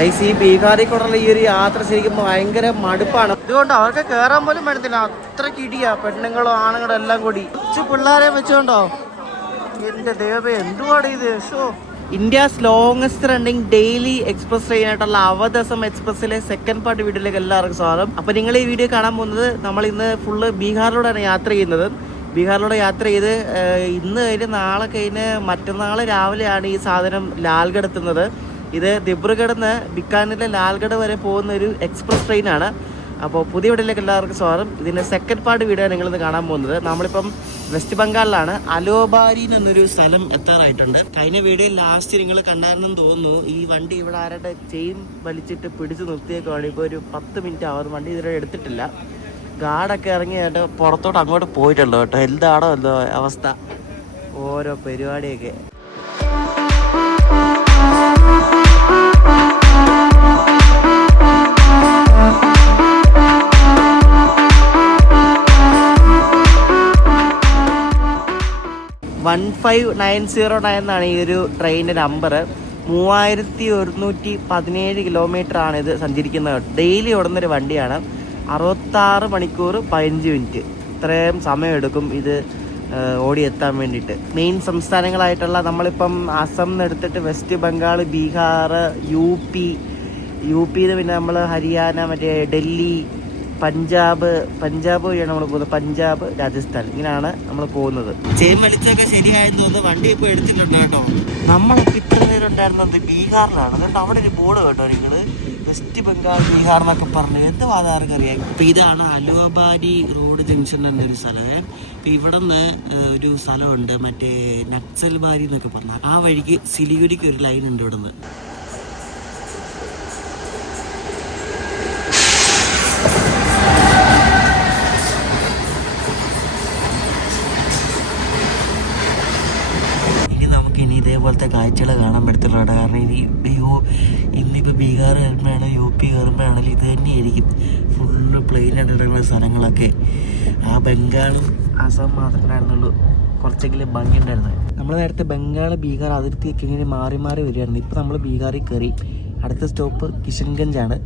ഈ ബീഹാറിൽ കൂടെയുള്ള ഈ ഒരു യാത്ര ശരിക്കും ഭയങ്കര മടുപ്പാണ്. ഇതുകൊണ്ട് അവർക്ക് കയറാൻ പോലും പറ്റത്തില്ല, അത്രയ്ക്ക് ഇടിയാ. പെണ്ണുങ്ങളും ആണുങ്ങളും എല്ലാം കൂടി പിള്ളേരെ വെച്ചോണ്ടോ. എന്റെ ദൈവമേ, എന്തുവാണ് ഇത്. India's longest running daily express train ആയിട്ടുള്ള അവധസം എക്സ്പ്രസിലെ സെക്കൻഡ് പാർട്ട് വീഡിയോയിലേക്ക് എല്ലാവർക്കും സ്വാഗതം. അപ്പൊ നിങ്ങൾ ഈ വീഡിയോ കാണാൻ പോകുന്നത് നമ്മൾ ഇന്ന് ഫുള്ള് ബീഹാറിലൂടെയാണ് യാത്ര ചെയ്യുന്നത്. ബീഹാറിലൂടെ യാത്ര ചെയ്ത് ഇന്ന് കഴിഞ്ഞ് നാളെ കഴിഞ്ഞ് മറ്റന്നാൾ രാവിലെയാണ് ഈ സാധനം ലാൽഗഡ് എത്തുന്നത്. ഇത് ദിബ്രുഗഡിൽ നിന്ന് ബിക്കാനീറിലെ ലാൽഗഡ് വരെ പോകുന്ന ഒരു എക്സ്പ്രസ് ട്രെയിനാണ്. അപ്പോൾ പുതിയ വീഡിയോയിലേക്ക് എല്ലാവർക്കും സ്വാഗതം. ഇതിൻ്റെ സെക്കൻഡ് പാർട്ട് വീഡിയോ നിങ്ങളിന്ന് കാണാൻ പോകുന്നത്. നമ്മളിപ്പം വെസ്റ്റ് ബംഗാളിലാണ്. അലോബാരി എന്നൊരു സ്ഥലം എത്താറായിട്ടുണ്ട്. കഴിഞ്ഞ വീഡിയോ ലാസ്റ്റ് നിങ്ങൾ കണ്ടായിരുന്നെന്ന് തോന്നുന്നു. ഈ വണ്ടി ഇവിടെ ആരുടെ ചെയിൻ വലിച്ചിട്ട് പിടിച്ച് നിർത്തിയേക്കുവാണ്. ഇപ്പോൾ ഒരു 10 മിനിറ്റ് ആവും. വണ്ടി ഇതുവരെ എടുത്തിട്ടില്ല. ഗാർഡൊക്കെ ഇറങ്ങിയായിട്ട് പുറത്തോട്ട് അങ്ങോട്ട് പോയിട്ടുള്ളൂ കേട്ടോ. എന്താണോ എന്തോ അവസ്ഥ, ഓരോ പരിപാടിയൊക്കെ. വൺ 5909 എന്നാണ് ഈ ഒരു ട്രെയിനിൻ്റെ നമ്പർ. 3117 കിലോമീറ്റർ ആണ് ഇത് സഞ്ചരിക്കുന്നത്. ഡെയിലി ഓടുന്നൊരു വണ്ടിയാണ്. 66 മണിക്കൂർ 15 മിനിറ്റ് ഇത്രയും സമയമെടുക്കും ഇത് ഓടിയെത്താൻ വേണ്ടിയിട്ട്. മെയിൻ സംസ്ഥാനങ്ങളായിട്ടുള്ള നമ്മളിപ്പം അസം എടുത്തിട്ട് വെസ്റ്റ് ബംഗാൾ, ബീഹാർ, യു പിന്ന് പിന്നെ നമ്മൾ ഹരിയാന, മറ്റേ ഡൽഹി, പഞ്ചാബ് വഴിയാണ് നമ്മൾ പോകുന്നത്. പഞ്ചാബ്, രാജസ്ഥാൻ, ഇങ്ങനെയാണ് നമ്മൾ പോകുന്നത്. ചെയിൻ വലിച്ചൊക്കെ ശരിയായെന്ന് തോന്നുന്നു. വണ്ടി ഇപ്പോൾ എടുത്തിട്ടുണ്ട് കേട്ടോ. നമ്മളൊക്കെ ഇത്ര നേരം ഉണ്ടായിരുന്നത് ബീഹാറിലാണ് കേട്ടോ. അവിടെ ഒരു ബോർഡ് കേട്ടോ നിങ്ങൾ, വെസ്റ്റ് ബംഗാൾ, ബീഹാർ എന്നൊക്കെ പറഞ്ഞ് എന്ത് വാതാർക്ക് അറിയാം. ഇപ്പം ഇതാണ് അലുവാബാരി റോഡ് ജംഗ്ഷൻ എന്നൊരു സ്ഥലം. ഇപ്പം ഇവിടെ നിന്ന് ഒരു സ്ഥലമുണ്ട് മറ്റേ നക്സൽബാരി എന്നൊക്കെ പറഞ്ഞാൽ, ആ വഴിക്ക് സിലിഗുരിക്ക് ഒരു ലൈൻ ഉണ്ട്. ഇവിടെ നിന്ന് ഇതേപോലത്തെ കാഴ്ചകൾ കാണാൻ പറ്റത്തുള്ളൂ. കാരണം ഇന്നിപ്പോൾ ബീഹാർ കയറുമ്പോഴാണ്, യു പി കയറുമ്പോഴാണെങ്കിലും ഇത് തന്നെയായിരിക്കും ഫുള്ള് പ്ലെയിനായിട്ടുള്ള സ്ഥലങ്ങളൊക്കെ. ആ ബംഗാളും അസം മാത്രമേ ഉണ്ടായിരുന്നുള്ളൂ കുറച്ചെങ്കിലും ഭംഗി ഉണ്ടായിരുന്നത്. നമ്മൾ നേരത്തെ ബംഗാൾ ബീഹാർ അതിർത്തിയൊക്കെ ഇങ്ങനെ മാറി മാറി വരികയായിരുന്നു. ഇപ്പോൾ നമ്മൾ ബീഹാറിൽ കയറി. അടുത്ത സ്റ്റോപ്പ് കിഷൻഗഞ്ചാണ്.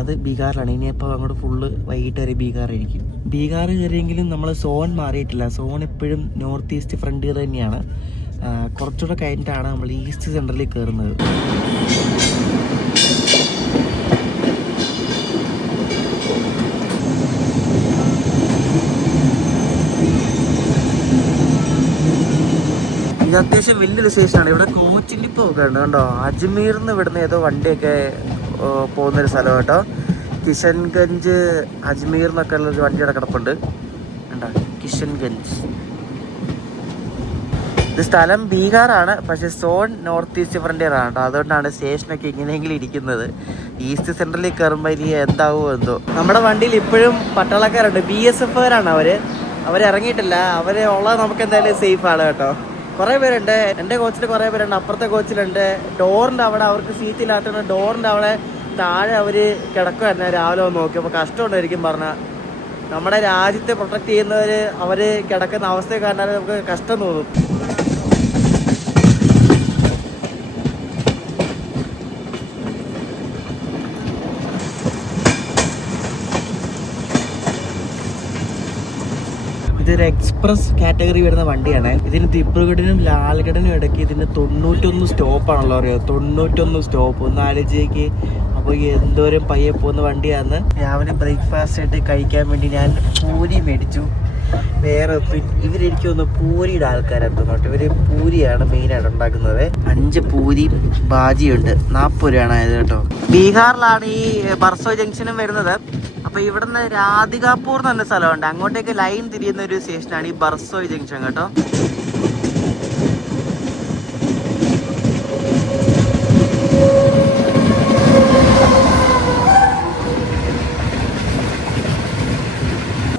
അത് ബീഹാറിലാണ്. ഇനിയിപ്പോൾ അങ്ങോട്ട് ഫുള്ള് വൈകിട്ട് വരെ ബീഹാറായിരിക്കും. ബീഹാർ കയറിയെങ്കിലും നമ്മൾ സോൺ മാറിയിട്ടില്ല. സോൺ എപ്പോഴും നോർത്ത് ഈസ്റ്റ് ഫ്രണ്ടിയർ തന്നെയാണ്. കുറച്ചുകൂടെ കഴിഞ്ഞിട്ടാണ് നമ്മൾ ഈസ്റ്റ് സെൻട്രലിൽ കയറുന്നത്. ഇത് അത്യാവശ്യം വലിയൊരു സ്റ്റേഷനാണ്. ഇവിടെ കോച്ചിൻ്റെ ഇപ്പോൾ ഒക്കെ ഉണ്ട് കേട്ടോ. അജ്മീറിൽ നിന്ന് ഇവിടുന്ന് ഏതോ വണ്ടിയൊക്കെ പോകുന്നൊരു സ്ഥലം കേട്ടോ. കിഷൻഗഞ്ച്, അജ്മീർ എന്നൊക്കെ ഉള്ളൊരു വണ്ടിയുടെ കിടപ്പുണ്ട് കണ്ടോ. കിഷൻഗഞ്ച് ഇത് സ്ഥലം ബീഹാറാണ്, പക്ഷെ സോൺ നോർത്ത് ഈസ്റ്റ് ഫ്രണ്ടിയർ ആണ് കേട്ടോ. അതുകൊണ്ടാണ് സ്റ്റേഷനൊക്കെ ഇങ്ങനെയെങ്കിലും ഇരിക്കുന്നത്. ഈസ്റ്റ് സെൻട്രലിൽ കയറുമ്പോൾ ഇനി എന്താവുമോ എന്തോ. നമ്മുടെ വണ്ടിയിൽ ഇപ്പോഴും പട്ടാളക്കാരുണ്ട്. BSFകാരാണ് അവരിറങ്ങിയിട്ടില്ല. അവർ ഉള്ളത് നമുക്ക് എന്തായാലും സേഫാണ് കേട്ടോ. കുറേ പേരുണ്ട്. എൻ്റെ കോച്ചിൽ കുറേ പേരുണ്ട്, അപ്പുറത്തെ കോച്ചിലുണ്ട്. ഡോറിൻ്റെ അവിടെ അവർക്ക് സീറ്റില്ലാത്തതുകൊണ്ട് ഡോറിൻ്റെ അവിടെ താഴെ അവർ കിടക്കുമായിരുന്നു. രാവിലെ ഒന്ന് നോക്കിയപ്പോൾ കഷ്ടമുണ്ടായിരിക്കും പറഞ്ഞാൽ. നമ്മുടെ രാജ്യത്തെ പ്രൊട്ടക്ട് ചെയ്യുന്നവർ അവർ കിടക്കുന്ന അവസ്ഥയെ കാണാൻ നമുക്ക് കഷ്ടം തോന്നും. ഇതൊരു എക്സ്പ്രസ് കാറ്റഗറി വരുന്ന വണ്ടിയാണ്. ഇതിന് ദിബ്രുഗഡിനും ലാൽഗഡിനും ഇടയ്ക്ക് ഇതിന് 91 സ്റ്റോപ്പാണല്ലോ. അറിയോ, 91 സ്റ്റോപ്പ്. ഒന്ന് ആലോചിക്ക്. അപ്പോൾ എന്തോരം പയ്യെ പോകുന്ന വണ്ടിയാന്ന്. രാവിലെ ബ്രേക്ക്ഫാസ്റ്റ് ആയിട്ട് കഴിക്കാൻ വേണ്ടി ഞാൻ പൂരി മേടിച്ചു. വേറെ ഇവരെനിക്ക് ഒന്ന് പൂരിയുടെ ആൾക്കാരെത്തുന്നുണ്ട്. ഇവർ പൂരിയാണ് മെയിനായിട്ട് ഉണ്ടാക്കുന്നത്. 5 പൂരി ബാജിയുണ്ട്. 40 രൂപയാണ് ആയത് കേട്ടോ. ബീഹാറിലാണ് ഈ ബർസോ ജംഗ്ഷനും വരുന്നത്. അപ്പോൾ ഇവിടുന്ന് രാധികാപൂർ എന്ന് പറഞ്ഞ സ്ഥലമുണ്ട്. അങ്ങോട്ടേക്ക് ലൈൻ തിരിയുന്ന ഒരു സ്റ്റേഷനാണ് ഈ ബർസോയ് ജംഗ്ഷൻ കേട്ടോ.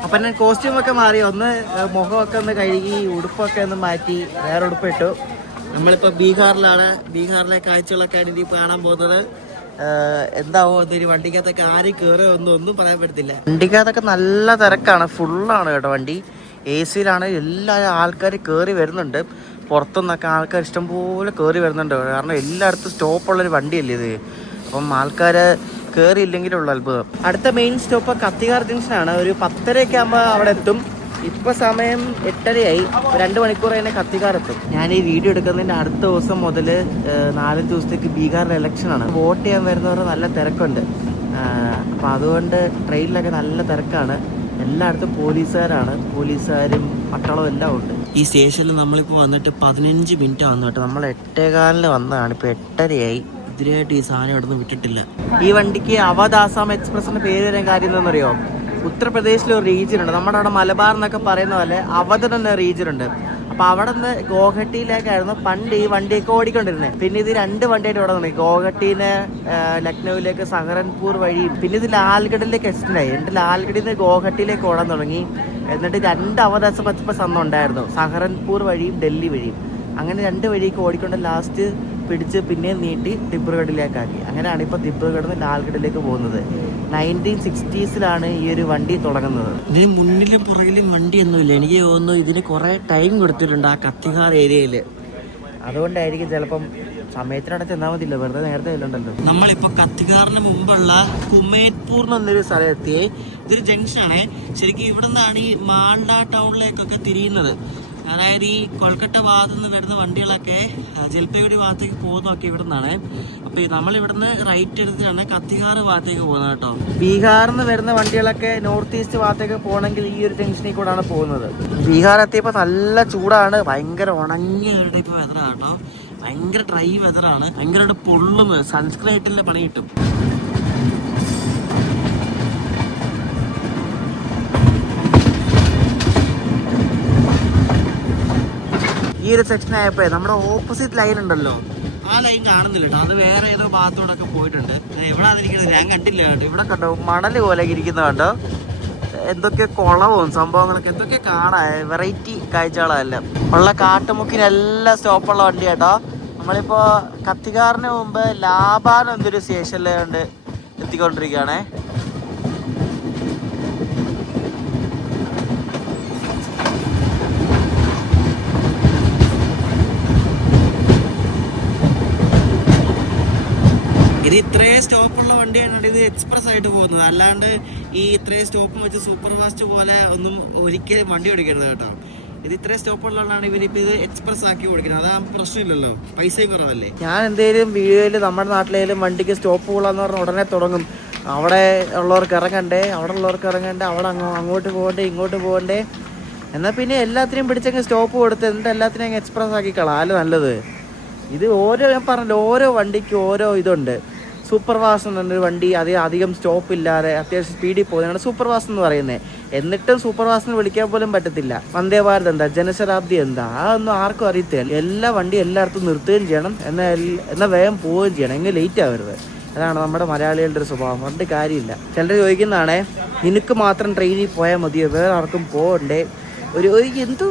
അപ്പം ഞാൻ കോസ്റ്റ്യൂമൊക്കെ മാറി. ഒന്ന് മുഖമൊക്കെ ഒന്ന് കഴുകി, ഉടുപ്പൊക്കെ ഒന്ന് മാറ്റി വേറെ ഉടുപ്പിട്ടു. നമ്മളിപ്പോൾ ബീഹാറിലാണ്. ബീഹാറിലെ കാഴ്ചകളൊക്കെ ആണ് ഇനി കാണാൻ പോകുന്നത്. എന്താവോ എന്നൊരു വണ്ടിക്കകത്തൊക്കെ ആരും കയറുക ഒന്നും പറയാൻ പറ്റത്തില്ല. വണ്ടിക്കകത്തൊക്കെ നല്ല തിരക്കാണ്, ഫുള്ളാണ് കേട്ടോ വണ്ടി. AC-യിലാണ്. എല്ലാ ആൾക്കാർ കയറി വരുന്നുണ്ട്. പുറത്തുനിന്നൊക്കെ ആൾക്കാർ ഇഷ്ടംപോലെ കയറി വരുന്നുണ്ട്. കാരണം എല്ലായിടത്തും സ്റ്റോപ്പുള്ളൊരു വണ്ടിയല്ലേ ഇത്. അപ്പം ആൾക്കാര് കയറിയില്ലെങ്കിലുള്ള അത്ഭുതം. അടുത്ത മെയിൻ സ്റ്റോപ്പ് കത്തികാർ ജംഗ്ഷനാണ്. ഒരു 10:30 ആകുമ്പോൾ അവിടെ എത്തും. ഇപ്പൊ സമയം 8:30 2 മണിക്കൂർ തന്നെ കത്തികാർ എത്തും. ഞാൻ ഈ വീഡിയോ എടുക്കുന്നതിന്റെ അടുത്ത ദിവസം മുതൽ 4 ദിവസത്തേക്ക് ബീഹാറിലെ ഇലക്ഷനാണ്. വോട്ട് ചെയ്യാൻ വരുന്നവർ നല്ല തിരക്കുണ്ട്. അപ്പം അതുകൊണ്ട് ട്രെയിനിലൊക്കെ നല്ല തിരക്കാണ്. എല്ലായിടത്തും പോലീസുകാരും പട്ടാളവും എല്ലാം ഉണ്ട്. ഈ സ്റ്റേഷനിൽ നമ്മളിപ്പോൾ വന്നിട്ട് 15 മിനിറ്റ് വന്നു കേട്ടോ. നമ്മൾ 8:15 വന്നതാണ്. ഇപ്പോൾ 8:30 ഇതിനായിട്ട് ഈ സാധനം ഇവിടെ നിന്ന് വിട്ടിട്ടില്ല. ഈ വണ്ടിക്ക് അവധ് ആസാം എക്സ്പ്രസിന്റെ പേര് വരാൻ കാര്യം എന്താണെന്നറിയോ? ഉത്തർപ്രദേശിലെ ഒരു റീജിയൻ ഉണ്ട്. നമ്മുടെ അവിടെ മലബാർ എന്നൊക്കെ പറയുന്ന പോലെ അവധ് എന്ന റീജിയൻ ഉണ്ട്. അപ്പൊ അവിടെ നിന്ന് ഗോഹട്ടിയിലേക്കായിരുന്നു പണ്ട് ഈ വണ്ടിയൊക്കെ ഓടിക്കൊണ്ടിരുന്നത്. പിന്നെ ഇത് 2 വണ്ടിയായിട്ട് ഇവിടെ നിന്ന് ഗോഹട്ടിന്ന് ലക്നൌവിലേക്ക് സഹറൻപൂർ വഴിയും പിന്നെ ഇത് ലാൽഗഡിലേക്ക് എക്സ്റ്റൻഡ് ആയി. എന്നിട്ട് ലാൽഗഡിൽ നിന്ന് ഗോഹട്ടിയിലേക്ക് ഓടാൻ തുടങ്ങി. എന്നിട്ട് 2 അവധ് എക്സ്പ്രസ് അന്ന് ഉണ്ടായിരുന്നു, സഹറൻപൂർ വഴിയും ഡൽഹി വഴിയും. അങ്ങനെ 2 വഴിക്ക് ഓടിക്കൊണ്ട് ലാസ്റ്റ് പിടിച്ച് പിന്നെയും നീട്ടി ദിബ്രുഗഡിലേക്കാക്കി. അങ്ങനെയാണ് ഇപ്പോൾ ദിബ്രുഗഡിൽ നിന്ന് ലാൽഗഡിലേക്ക് പോകുന്നത്. 1960s ഈ ഒരു വണ്ടി തുടങ്ങുന്നത്. ഇതിന് മുന്നിലും പുറകിലും വണ്ടിയൊന്നുമില്ല. എനിക്ക് തോന്നുന്നു ഇതിന് കുറേ ടൈം കൊടുത്തിട്ടുണ്ട് ആ കത്തിഹാർ ഏരിയയിൽ. അതുകൊണ്ടായിരിക്കും ചിലപ്പം സമയത്തിനവിടെ ചെന്നാൽ മതില്ല, വെറുതെ നേരത്തെ ചെല്ലുണ്ടല്ലോ. നമ്മളിപ്പോൾ കത്തിഹാറിന് മുമ്പുള്ള കുമേത്പൂർ എന്നൊരു സ്ഥലത്തെത്തി. ഇതൊരു ജംഗ്ഷനാണ്. ശരിക്കും ഇവിടെ നിന്നാണ് ഈ മാൾഡ ടൗണിലേക്കൊക്കെ തിരിയുന്നത്. അതായത് ഈ കൊൽക്കത്ത ഭാഗത്തു നിന്ന് വരുന്ന വണ്ടികളൊക്കെ ജൽപൈഗുരി ഭാഗത്തേക്ക് പോകുന്നതൊക്കെ ഇവിടെ നിന്നാണ്. അപ്പൊ നമ്മളിവിടുന്ന് റൈറ്റ് എടുത്തിട്ടാണ് കത്തിഹാർ ഭാഗത്തേക്ക് പോകുന്നത് കേട്ടോ. ബീഹാറിൽ നിന്ന് വരുന്ന വണ്ടികളൊക്കെ നോർത്ത് ഈസ്റ്റ് ഭാഗത്തേക്ക് പോകണമെങ്കിൽ ഈ ഒരു ജംഗ്ഷനിൽ കൂടാണ് പോകുന്നത്. ബീഹാർ എത്തിയപ്പോൾ നല്ല ചൂടാണ്, ഭയങ്കര ഉണങ്ങിയ ഒരു ടൈപ്പ് വെതറാണ് കേട്ടോ. ഭയങ്കര ഡ്രൈ വെതറാണ്, ഭയങ്കരമായിട്ട് പൊള്ളുന്നു. സൺസ്ക്രീൻ ഇട്ടില്ല പണി കിട്ടും. ഈ ഒരു സെക്ഷൻ ആയപ്പോ നമ്മുടെ ഓപ്പോസിറ്റ് ലൈൻ ഉണ്ടല്ലോ, ആ ലൈൻ കാണുന്നില്ല കേട്ടോ. അത് വേറെ ഏതോ ഭാഗത്തോടൊക്കെ പോയിട്ടുണ്ട്. എവിടെയാണെന്നിരിക്കുന്നത് ഞാൻ കണ്ടില്ല കേട്ടോ. ഇവിടെ കണ്ടോ മണല് പോലെ ഇരിക്കുന്ന കണ്ടോ, എന്തൊക്കെ കുളവും സംഭവങ്ങളൊക്കെ എന്തൊക്കെ കാണാൻ വെറൈറ്റി കാഴ്ചകളല്ല. ഉള്ള കാട്ടുമുക്കിനെല്ലാം സ്റ്റോപ്പുള്ള വണ്ടി കേട്ടോ. നമ്മളിപ്പോ കത്തികാറിന് മുമ്പ് ലാബാൻ എന്തൊരു സ്റ്റേഷനിലുണ്ട് എത്തിക്കൊണ്ടിരിക്കുകയാണേ. ഇത് ഇത്രയും സ്റ്റോപ്പുള്ള വണ്ടിയാണ്. ഇത് എക്സ്പ്രസ് ആയിട്ട് പോകുന്നത്, അല്ലാണ്ട് ഈ ഇത്രയും സ്റ്റോപ്പും വെച്ച് സൂപ്പർ ഫാസ്റ്റ് പോലെ ഒന്നും ഒരിക്കലും വണ്ടി ഓടിക്കരുത് കേട്ടോ. ഇത് ഇത്രയും സ്റ്റോപ്പുള്ളതാണ് ഇവരിപ്പോൾ ഇത് എക്സ്പ്രസ് ആക്കി ഓടിക്കുന്നത്. അതാ പ്രശ്നമില്ലല്ലോ, പൈസയും കുറവല്ലേ. ഞാൻ എന്തെങ്കിലും വീഡിയോയിൽ നമ്മുടെ നാട്ടിലേലും വണ്ടിക്ക് സ്റ്റോപ്പ് കൊള്ളാന്ന് പറഞ്ഞാൽ ഉടനെ തുടങ്ങും. അവിടെ ഉള്ളവർക്ക് ഇറങ്ങണ്ടേ, അവിടെ ഉള്ളവർക്ക് ഇറങ്ങണ്ടേ, അവിടെ അങ്ങോട്ട് പോകണ്ടേ, ഇങ്ങോട്ട് പോകണ്ടേ. എന്നാൽ പിന്നെ എല്ലാത്തിനെയും പിടിച്ചങ്ങ് സ്റ്റോപ്പ് കൊടുത്ത് എന്നിട്ട് എല്ലാത്തിനെയും അങ്ങ് എക്സ്പ്രസ് ആക്കി കളാല് നല്ലത്. ഇത് ഓരോ ഞാൻ പറഞ്ഞല്ലോ, ഓരോ വണ്ടിക്ക് ഓരോ ഇതുണ്ട്. സൂപ്പർ ഫാസ്റ്റ് എന്നൊരു വണ്ടി അധികം സ്റ്റോപ്പ് ഇല്ലാതെ അത്യാവശ്യം സ്പീഡിൽ പോകുന്നതാണ് സൂപ്പർ ഫാസ്റ്റ് എന്ന് പറയുന്നത്. എന്നിട്ടും സൂപ്പർ ഫാസ്റ്റിന് വിളിക്കാൻ പോലും പറ്റത്തില്ല. വന്ദേ ഭാരത് എന്താ, ജനശതാബ്ദി എന്താ, അതൊന്നും ആർക്കും അറിയത്തില്ല. എല്ലാ വണ്ടി എല്ലായിടത്തും നിർത്തുകയും ചെയ്യണം, എന്നാൽ വേഗം പോവുകയും ചെയ്യണം, എങ്കിൽ ലേറ്റ് ആവരുത്. അതാണ് നമ്മുടെ മലയാളികളുടെ ഒരു സ്വഭാവം. പറഞ്ഞിട്ട് കാര്യമില്ല. ചിലർ ചോദിക്കുന്നതാണേ, നിനക്ക് മാത്രം ട്രെയിനിൽ പോയാൽ മതിയോ, വേറെ ആർക്കും പോകണ്ടേ? ഒരു എന്തോ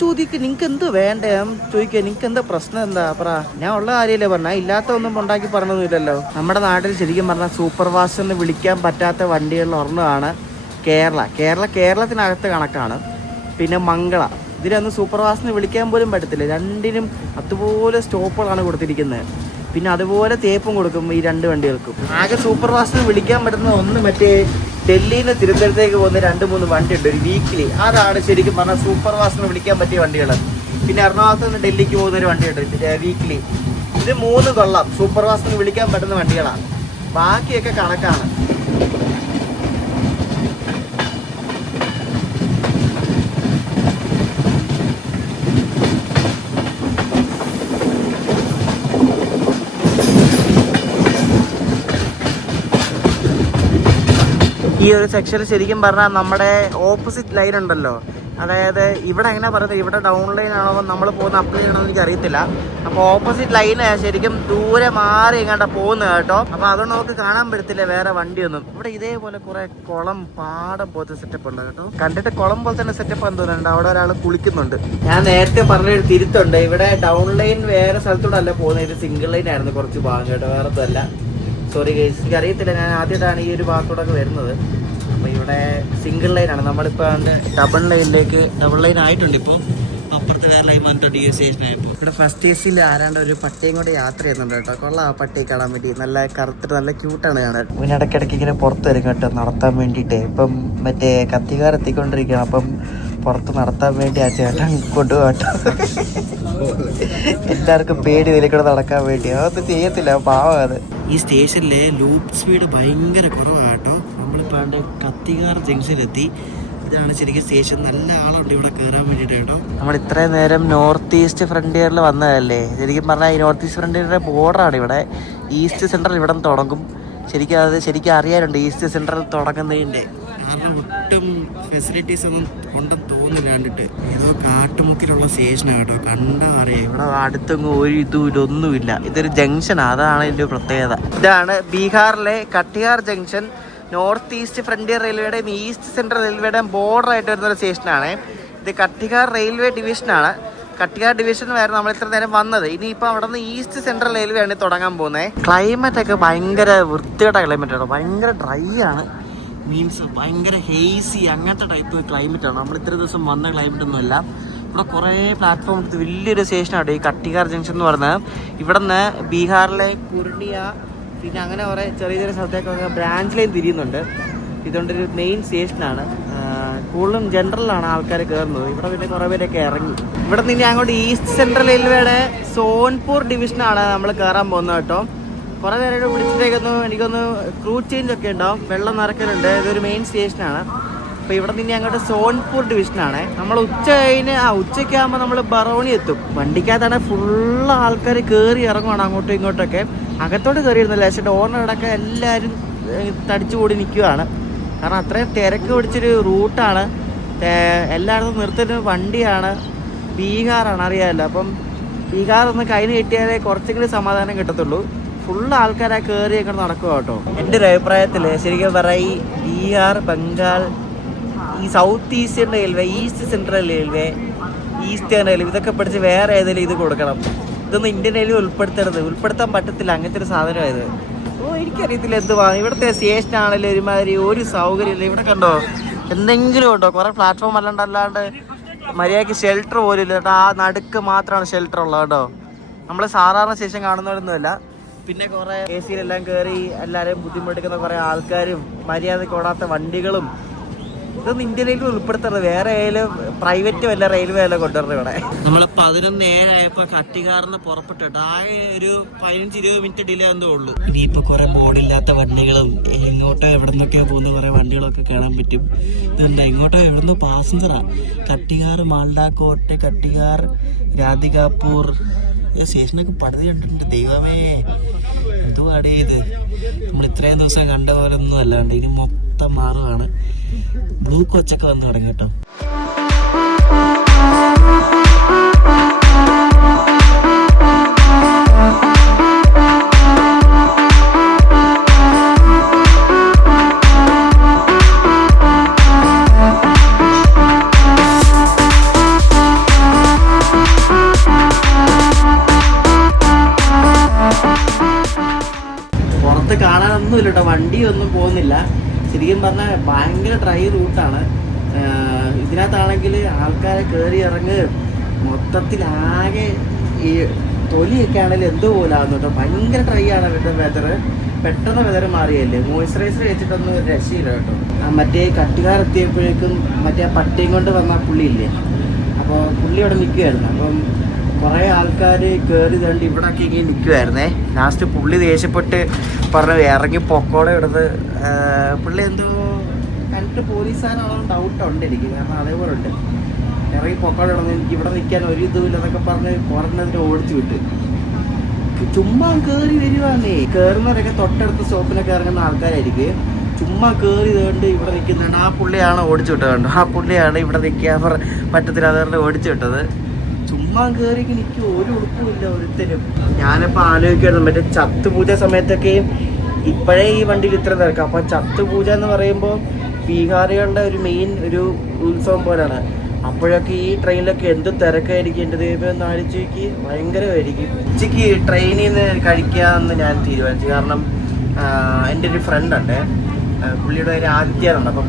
ചോദിക്കുക, നിങ്ങൾക്ക് എന്തോ വേണ്ടേ ചോദിക്കുക, നിങ്ങൾക്ക് എന്താ പ്രശ്നം എന്താ പറ. ഞാൻ ഉള്ള കാര്യമല്ലേ പറഞ്ഞാൽ, ഇല്ലാത്ത ഒന്നും ഉണ്ടാക്കി പറഞ്ഞൊന്നുമില്ലല്ലോ. നമ്മുടെ നാട്ടിൽ ശരിക്കും പറഞ്ഞാൽ സൂപ്പർ ഫാസ്റ്റ് എന്ന് വിളിക്കാൻ പറ്റാത്ത വണ്ടികളിൽ ഒരെണ്ണമാണ് കേരളത്തിനകത്ത് കണക്കാണ്. പിന്നെ മംഗള, ഇതിലൊന്നും സൂപ്പർ ഫാസ്റ്റിന് വിളിക്കാൻ പോലും പറ്റത്തില്ല. രണ്ടിനും അതുപോലെ സ്റ്റോപ്പുകളാണ് കൊടുത്തിരിക്കുന്നത്. പിന്നെ അതുപോലെ തേപ്പും കൊടുക്കും ഈ 2 വണ്ടികൾക്കും. ആകെ സൂപ്പർ ഫാസ്റ്റിന് വിളിക്കാൻ പറ്റുന്ന ഒന്ന് മറ്റേ ഡൽഹിയിൽ നിന്ന് തിരുവനന്തപുരത്തേക്ക് പോകുന്ന 2-3 വണ്ടിയുണ്ട് ഒരു വീക്കിലി. അതാണ് ശരിക്കും പറഞ്ഞാൽ സൂപ്പർ ഫാസ്റ്റിന് വിളിക്കാൻ പറ്റിയ വണ്ടികൾ. പിന്നെ എറണാകുളത്ത് നിന്ന് ഡൽഹിക്ക് പോകുന്ന ഒരു വണ്ടിയുണ്ട് വീക്കിലി. ഇത് 3 കൊള്ളാം, സൂപ്പർ ഫാസ്റ്റിന് വിളിക്കാൻ പറ്റുന്ന വണ്ടികളാണ്. ബാക്കിയൊക്കെ കണക്കാണ്. ഈ ഒരു സെക്ഷനിൽ ശരിക്കും പറഞ്ഞാൽ നമ്മുടെ ഓപ്പോസിറ്റ് ലൈൻ ഉണ്ടല്ലോ, അതായത് ഇവിടെ എങ്ങനെ പറയുന്നത്, ഇവിടെ ഡൗൺ ലൈൻ ആണോ നമ്മൾ പോകുന്ന അപ്പ് ലൈൻ ആണോ എനിക്ക് അറിയത്തില്ല. അപ്പോൾ ഓപ്പോസിറ്റ് ലൈന് ശരിക്കും ദൂരെ മാറി എങ്ങാണ്ട പോകുന്നത് കേട്ടോ. അപ്പോൾ അതുകൊണ്ട് നമുക്ക് കാണാൻ പറ്റത്തില്ല വേറെ വണ്ടിയൊന്നും. ഇവിടെ ഇതേപോലെ കുറെ കുളം പാടം പോലത്തെ സെറ്റപ്പ് ഉണ്ട് കേട്ടോ. കണ്ടിട്ട് കുളം പോലെ തന്നെ സെറ്റപ്പ് എന്ന് തോന്നുന്നുണ്ട്. അവിടെ ഒരാൾ കുളിക്കുന്നുണ്ട്. ഞാൻ നേരത്തെ പറഞ്ഞൊരു തിരുത്തുണ്ട്, ഇവിടെ ഡൗൺ ലൈൻ വേറെ സ്ഥലത്തൂടെ അല്ല പോകുന്നത്, ഇത് സിംഗിൾ ലൈൻ ആയിരുന്നു കുറച്ച് ഭാഗം കേട്ടോ, വേറെ ഒന്നുമല്ല. സോറി ഗൈസ്, എനിക്ക് അറിയത്തില്ല, ഞാൻ ആദ്യമായിട്ടാണ് ഈ ഒരു ഭാഗത്തോടൊക്കെ വരുന്നത്. അപ്പോൾ ഇവിടെ സിംഗിൾ ലൈനാണ്. നമ്മളിപ്പോൾ ഡബിൾ ലൈൻ ആയിട്ടുണ്ട്. ഇപ്പോൾ അപ്പുറത്തെ വേറെ മന്തുണ്ട് ഈ സ്റ്റേഷനായപ്പോൾ. ഇവിടെ ഫസ്റ്റ് AC ആരാണ്ട് ഒരു പട്ടിയും കൂടെ യാത്ര ചെയ്യുന്നുണ്ട് കേട്ടോ. കൊള്ളാം ആ പട്ടിയെ കാണാൻ വേണ്ടി. നല്ല കറുത്തിട്ട് നല്ല ക്യൂട്ടാണ് കാണാൻ. പിന്നെ ഇടയ്ക്കിടയ്ക്ക് ഇങ്ങനെ പുറത്ത് വരും കേട്ടോ നടത്താൻ വേണ്ടിയിട്ട്. ഇപ്പം മറ്റേ കത്തിക്കാർ എത്തിക്കൊണ്ടിരിക്കുകയാണ്. അപ്പം പുറത്ത് നടത്താൻ വേണ്ടി ആ ചേട്ടൻ കൊണ്ടുപോകട്ടോ. എല്ലാവർക്കും പേടി വിലക്കൂടെ നടക്കാൻ വേണ്ടി. അതൊന്നും ചെയ്യത്തില്ല, പാവം അത്. ഈ സ്റ്റേഷനിലെ ലൂപ്പ് സ്പീഡ് ഭയങ്കര കുറവാണ് കേട്ടോ. നമ്മളിപ്പോൾ കത്തികാർ ജംഗ്ഷനിലെത്തി. ഇതാണ് ശരിക്കും സ്റ്റേഷൻ. നല്ല ആളുണ്ട് ഇവിടെ കയറാൻ വേണ്ടിയിട്ട് കേട്ടോ. നമ്മൾ ഇത്രയും നേരം നോർത്ത് ഈസ്റ്റ് ഫ്രണ്ടിയറിൽ വന്നതല്ലേ. ശരിക്കും പറഞ്ഞാൽ ഈ നോർത്ത് ഈസ്റ്റ് ഫ്രണ്ടിയറിൻ്റെ ബോർഡറാണ് ഇവിടെ. ഈസ്റ്റ് സെൻട്രൽ ഇവിടെ നിന്ന് തുടങ്ങും. ശരിക്കും അറിയാറുണ്ട് ഈസ്റ്റ് സെൻട്രൽ തുടങ്ങുന്നതിൻ്റെ. കാരണം ഒട്ടും ഫെസിലിറ്റീസ് ഒന്നും ഉണ്ടെന്ന് തോന്നില്ല കണ്ടിട്ട്. ഏതോ കാട്ടുമുക്കിലുള്ള സ്റ്റേഷനാണ് കേട്ടോ. കണ്ടാ അറിയാം. ഇവിടെ അടുത്തൊന്നും ഒരു ഇതൊന്നുമില്ല. ഇതൊരു ജംഗ്ഷനാണ്, അതാണ് ഇതിൻ്റെ പ്രത്യേകത. ഇതാണ് ബീഹാറിലെ Katihar junction. North east frontier റെയിൽവേയുടെയും ഈസ്റ്റ് സെൻട്രൽ റെയിൽവേയുടെയും ബോർഡറായിട്ട് വരുന്നൊരു സ്റ്റേഷനാണ് ഇത്. കട്ടിഹാർ റെയിൽവേ ഡിവിഷനാണ്. കട്ടിഹാർ ഡിവിഷൻ വരെ നമ്മൾ ഇത്ര നേരം വന്നത്. ഇനിയിപ്പോൾ അവിടെ നിന്ന് ഈസ്റ്റ് സെൻട്രൽ റെയിൽവേ ആണ് തുടങ്ങാൻ പോകുന്നത്. ക്ലൈമറ്റ് ഒക്കെ ഭയങ്കര വൃത്തികെട്ട ക്ലൈമറ്റാണ്. ഭയങ്കര ഡ്രൈ ആണ്. മീൻസ് ഭയങ്കര ഹേസി അങ്ങനത്തെ ടൈപ്പ് ക്ലൈമറ്റാണ്. നമ്മൾ ഇത്ര ദിവസം വന്ന ക്ലൈമറ്റ് ഒന്നുമല്ല. ഇവിടെ കുറേ പ്ലാറ്റ്ഫോം എടുത്ത് വലിയൊരു സ്റ്റേഷനാണ് ഈ കട്ടിഹാർ ജംഗ്ഷൻ എന്ന് പറയുന്നത്. ഇവിടെ നിന്ന് ബീഹാറിലെ പൂർണിയ പിന്നെ അങ്ങനെ കുറേ ചെറിയ ചെറിയ സ്ഥലത്തേക്കൊക്കെ ബ്രാഞ്ച് ലൈൻ തിരിയുന്നുണ്ട്. ഇതുകൊണ്ടൊരു മെയിൻ സ്റ്റേഷനാണ്. കൂടുതലും ജനറലാണ് ആൾക്കാർ കയറുന്നത്. ഇവിടെ പിന്നെ കുറേ പേരൊക്കെ ഇറങ്ങി. ഇവിടെ നിന്ന് അങ്ങോട്ട് ഈസ്റ്റ് സെൻട്രൽ റെയിൽവേയുടെ സോൻപൂർ ഡിവിഷനാണ് നമ്മൾ കയറാൻ പോകുന്നത് കേട്ടോ. കുറേ നേരം പിടിച്ചിട്ടേക്കൊന്ന് എനിക്കൊന്ന് ക്രൂ ചേഞ്ച് ഒക്കെ ഉണ്ടാവും. വെള്ളം നിറക്കലുണ്ട്. ഇതൊരു മെയിൻ സ്റ്റേഷനാണ്. അപ്പോൾ ഇവിടെ നിന്ന് അങ്ങോട്ട് സോൻപൂർ ഡിവിഷനാണ്. നമ്മൾ ഉച്ചയ്ക്ക് ആകുമ്പോൾ നമ്മൾ ബറോണി എത്തും. വണ്ടിക്കകത്താണ് ഫുള്ള് ആൾക്കാർ കയറി ഇറങ്ങുവാണ് അങ്ങോട്ടും ഇങ്ങോട്ടൊക്കെ. അകത്തോട്ട് കയറിയിരുന്നില്ല. പക്ഷേ ഡോറിനടക്കം എല്ലാവരും തടിച്ചു കൂടി നിൽക്കുകയാണ്. കാരണം അത്രയും തിരക്ക് പിടിച്ചൊരു റൂട്ടാണ്. എല്ലായിടത്തും നിർത്തുന്ന വണ്ടിയാണ്. ബീഹാറാണ്, അറിയാമല്ലോ. അപ്പം ബീഹാർ ഒന്ന് കയ്യിൽ കിട്ടിയാലേ കുറച്ചെങ്കിലും സമാധാനം കിട്ടത്തുള്ളൂ. ഫുള്ള് ആൾക്കാരെ കയറി അങ്ങോട്ട് നടക്കുക കേട്ടോ. എൻ്റെ ഒരു അഭിപ്രായത്തിൽ ശരിക്കും പറയാം ഈ ബീഹാർ, ബംഗാൾ, ഈ south eastern railway, east central railway, eastern railway ഇതൊക്കെ പഠിച്ച് വേറെ ഏതെങ്കിലും ഇത് കൊടുക്കണം. ഇതൊന്നും ഇന്ത്യൻ റെയിൽവേ ഉൾപ്പെടുത്താൻ പറ്റത്തില്ല. അങ്ങനത്തെ ഒരു സാധനമായത്. എനിക്കറിയത്തില്ല എന്തുവാ. ഇവിടുത്തെ സ്റ്റേഷനാണെങ്കിലും ഒരുമാതിരി ഒരു സൗകര്യമില്ല. ഇവിടെ കണ്ടോ എന്തെങ്കിലും ഉണ്ടോ? കുറേ പ്ലാറ്റ്ഫോം അല്ലാണ്ട് മര്യാദയ്ക്ക് ഷെൽട്ടർ പോലും ഇല്ല കേട്ടോ. ആ നടുക്ക് മാത്രമാണ് ഷെൽട്ടർ ഉള്ളത് കേട്ടോ. നമ്മൾ സാധാരണ സ്റ്റേഷൻ കാണുന്നവരൊന്നുമല്ല. പിന്നെ കുറേ AC-യിലെല്ലാം കയറി എല്ലാവരെയും ബുദ്ധിമുട്ടിക്കുന്ന കുറേ ആൾക്കാരും മര്യാദയ്ക്ക് ഓടാത്ത വണ്ടികളും. ഇതൊന്നും ഇന്ത്യൻ റെയിൽവേ ഉൾപ്പെടുത്തരുത്. വേറെ ഏതെങ്കിലും പ്രൈവറ്റ് വല്ല റെയിൽവേ വല്ല കൊണ്ടുവരണം ഇവിടെ. നമ്മൾ 11:07 കട്ടികാറിന് പുറപ്പെട്ടിട്ട് ഒരു 15-20 മിനിറ്റ് ഡിലേ എന്തോ ഉള്ളൂ. ഇനിയിപ്പോൾ കുറേ ബോർഡില്ലാത്ത വണ്ടികളും എങ്ങോട്ടോ എവിടെ നിന്നൊക്കെയോ പോകുന്ന കുറേ വണ്ടികളൊക്കെ കാണാൻ പറ്റും. ഇതുണ്ട് എങ്ങോട്ടോ എവിടുന്നോ പാസഞ്ചറാ. കട്ടികാർ, മാൽഡ കോട്ട്, കട്ടികാർ, രാധികാപൂർ സ്റ്റേഷനൊക്കെ പടുതി കണ്ടിട്ടുണ്ട്. ദൈവമേ എന്തോ അടയത്. നമ്മൾ ഇത്രയും ദിവസം കണ്ട പോലെ ഒന്നും അല്ലാണ്ട് ഇനി മൊത്തം മാറുകയാണ്. ബ്ലൂ കോച്ചൊക്കെ വന്ന് തുടങ്ങി കേട്ടോ. പുറത്ത് കാണാനൊന്നുമില്ല കേട്ടോ. വണ്ടിയൊന്നും പോകുന്നില്ല. ശരിക്കും പറഞ്ഞാൽ ഭയങ്കര ഡ്രൈ റൂട്ടാണ്. ഇതിനകത്താണെങ്കിൽ ആൾക്കാരെ കയറി ഇറങ്ങ് മൊത്തത്തിലാകെ ഈ തൊലിയൊക്കെ ആണെങ്കിലും എന്തോ പോലാകുന്നു കേട്ടോ. ഭയങ്കര ഡ്രൈ ആണ് ഇവിടുത്തെ വെതർ. പെട്ടെന്ന് വെതർ മാറിയല്ലേ. മോയ്സ്ചറൈസർ വെച്ചിട്ടൊന്നും രക്ഷയില്ല കേട്ടോ. മറ്റേ കട്ടുകാർ എത്തിയപ്പോഴേക്കും മറ്റേ പട്ടിയും കൊണ്ട് വന്ന പുള്ളിയില്ലേ, അപ്പോൾ പുള്ളി അവിടെ നിൽക്കുമായിരുന്നു. അപ്പം കുറേ ആൾക്കാർ കയറി തണ്ടി ഇവിടെ ഒക്കെ ഇങ്ങനെ നിൽക്കുമായിരുന്നേ. ലാസ്റ്റ് പുള്ളി ദേഷ്യപ്പെട്ട് പറഞ്ഞു ഇറങ്ങി പൊക്കോടെ ഇവിടുന്ന്. പുള്ളി എന്തോ കണ്ടിട്ട് പോലീസുകാരാണോ ഡൗട്ടുണ്ട് എനിക്ക്. കാരണം അതേപോലെ ഉണ്ട്. ഇറങ്ങി പൊക്കോടെ ഇടന്ന് എനിക്ക് ഇവിടെ നിൽക്കാൻ ഒരു ഇതുമില്ല എന്നൊക്കെ പറഞ്ഞ് കുറഞ്ഞതിന് ഓടിച്ചു വിട്ട്. ചുമ്മാ കയറി വരുവാന്നേ. കയറുന്നവരൊക്കെ തൊട്ടടുത്ത സ്റ്റോപ്പിനൊക്കെ ഇറങ്ങുന്ന ആൾക്കാരായിരിക്കും. ചുമ്മാ കയറി ഇതുകൊണ്ട് ഇവിടെ നിൽക്കുന്നുണ്ട്. ആ പുള്ളിയാണ് ഓടിച്ചു വിട്ടത് കണ്ടോ. ആ പുള്ളിയാണ് ഇവിടെ നിൽക്കാൻ പറ്റത്തില്ല അതുകൊണ്ട് ഓടിച്ചു വിട്ടത്. ചുമ്മാ കയറി നിൽക്കും. ഒരു ഉടുപ്പുമില്ല ഒരുത്തരും. ഞാനിപ്പോൾ ആലോചിക്കായിരുന്നു മറ്റേ ചത്തുപൂജ സമയത്തൊക്കെയും ഇപ്പോഴേ ഈ വണ്ടിയിൽ ഇത്ര തിരക്കാം. അപ്പം ചത്തുപൂജ എന്ന് പറയുമ്പോൾ ബീഹാറികളുടെ ഒരു മെയിൻ ഒരു ഉത്സവം പോലെയാണ്. അപ്പോഴൊക്കെ ഈ ട്രെയിനിലൊക്കെ എന്ത് തിരക്കായിരിക്കും. എൻ്റെ ദൈവം ഒന്ന് ആലോചിക്ക്. ഭയങ്കരമായിരിക്കും. ഉച്ചയ്ക്ക് ട്രെയിനിൽ നിന്ന് കഴിക്കാമെന്ന് ഞാൻ തീരുമാനിച്ചു. കാരണം എൻ്റെ ഒരു ഫ്രണ്ടുണ്ട്, പുള്ളിയുടെ ഒരു ആദിത്യാനുണ്ട്. അപ്പം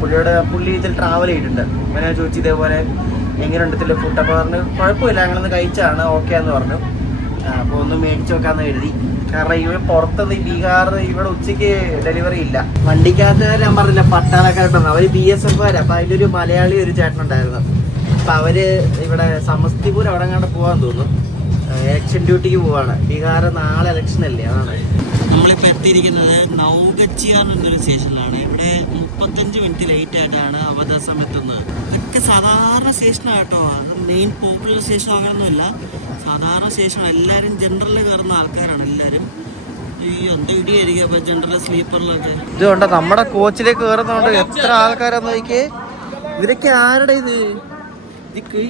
പുള്ളി ഇതിൽ ട്രാവൽ ചെയ്തിട്ടുണ്ട്. അപ്പം ഞാൻ ചോദിച്ചു ഇതേപോലെ എങ്ങനെയുണ്ടത്തില്ല ഫുഡ്. അപ്പോൾ പറഞ്ഞു കുഴപ്പമില്ല, അങ്ങനൊന്ന് കഴിച്ചാണ്, ഓക്കെ എന്ന് പറഞ്ഞു. അപ്പോൾ ഒന്ന് മേടിച്ചു വെക്കാമെന്ന് കരുതി. കാരണം ഇവിടെ പുറത്തുനിന്ന് ഈ ബീഹാർ ഇവിടെ ഉച്ചയ്ക്ക് ഡെലിവറി ഇല്ല. വണ്ടിക്കകത്ത് ഞാൻ പറഞ്ഞില്ല പട്ടാളക്കാരുണ്ടെന്ന്, അവർ BSF-കാരാണ്. അപ്പോൾ അതിലൊരു മലയാളി ഒരു ചേട്ടനുണ്ടായിരുന്നു. അപ്പം അവർ ഇവിടെ സമസ്തിപൂർ അവിടെ കണ്ട് പോകാൻ തോന്നുന്നു, ഇലക്ഷൻ ഡ്യൂട്ടിക്ക് പോവാണ്. ബീഹാർ നാളെ ഇലക്ഷൻ അല്ലേ, അതാണ്. നമ്മളിപ്പോൾ എത്തിയിരിക്കുന്നത് നൗഗച്ചിയാർ എന്നൊരു സ്റ്റേഷനിലാണ്. ഇവിടെ 35 മിനിറ്റ് ലേറ്റ് ആയിട്ടാണ് അവകാശം എത്തുന്നത്. ഇതൊക്കെ സാധാരണ സ്റ്റേഷനാണ് കേട്ടോ, അത് മെയിൻ പോപ്പുലർ സ്റ്റേഷൻ അങ്ങനെയൊന്നുമില്ല, സാധാരണ സ്റ്റേഷൻ. എല്ലാവരും ജനറലിൽ കയറുന്ന ആൾക്കാരാണ് എല്ലാവരും. ഈ എന്താ ഇടിയായിരിക്കും അപ്പോൾ ജനറൽ സ്ലീപ്പറിലൊക്കെ. ഇതുകൊണ്ട് നമ്മുടെ കോച്ചിലേക്ക് കയറുന്നതുകൊണ്ട് എത്ര ആൾക്കാരാന്ന് നോക്കിയേ. ഇവരൊക്കെ ആരുടെ ഇത്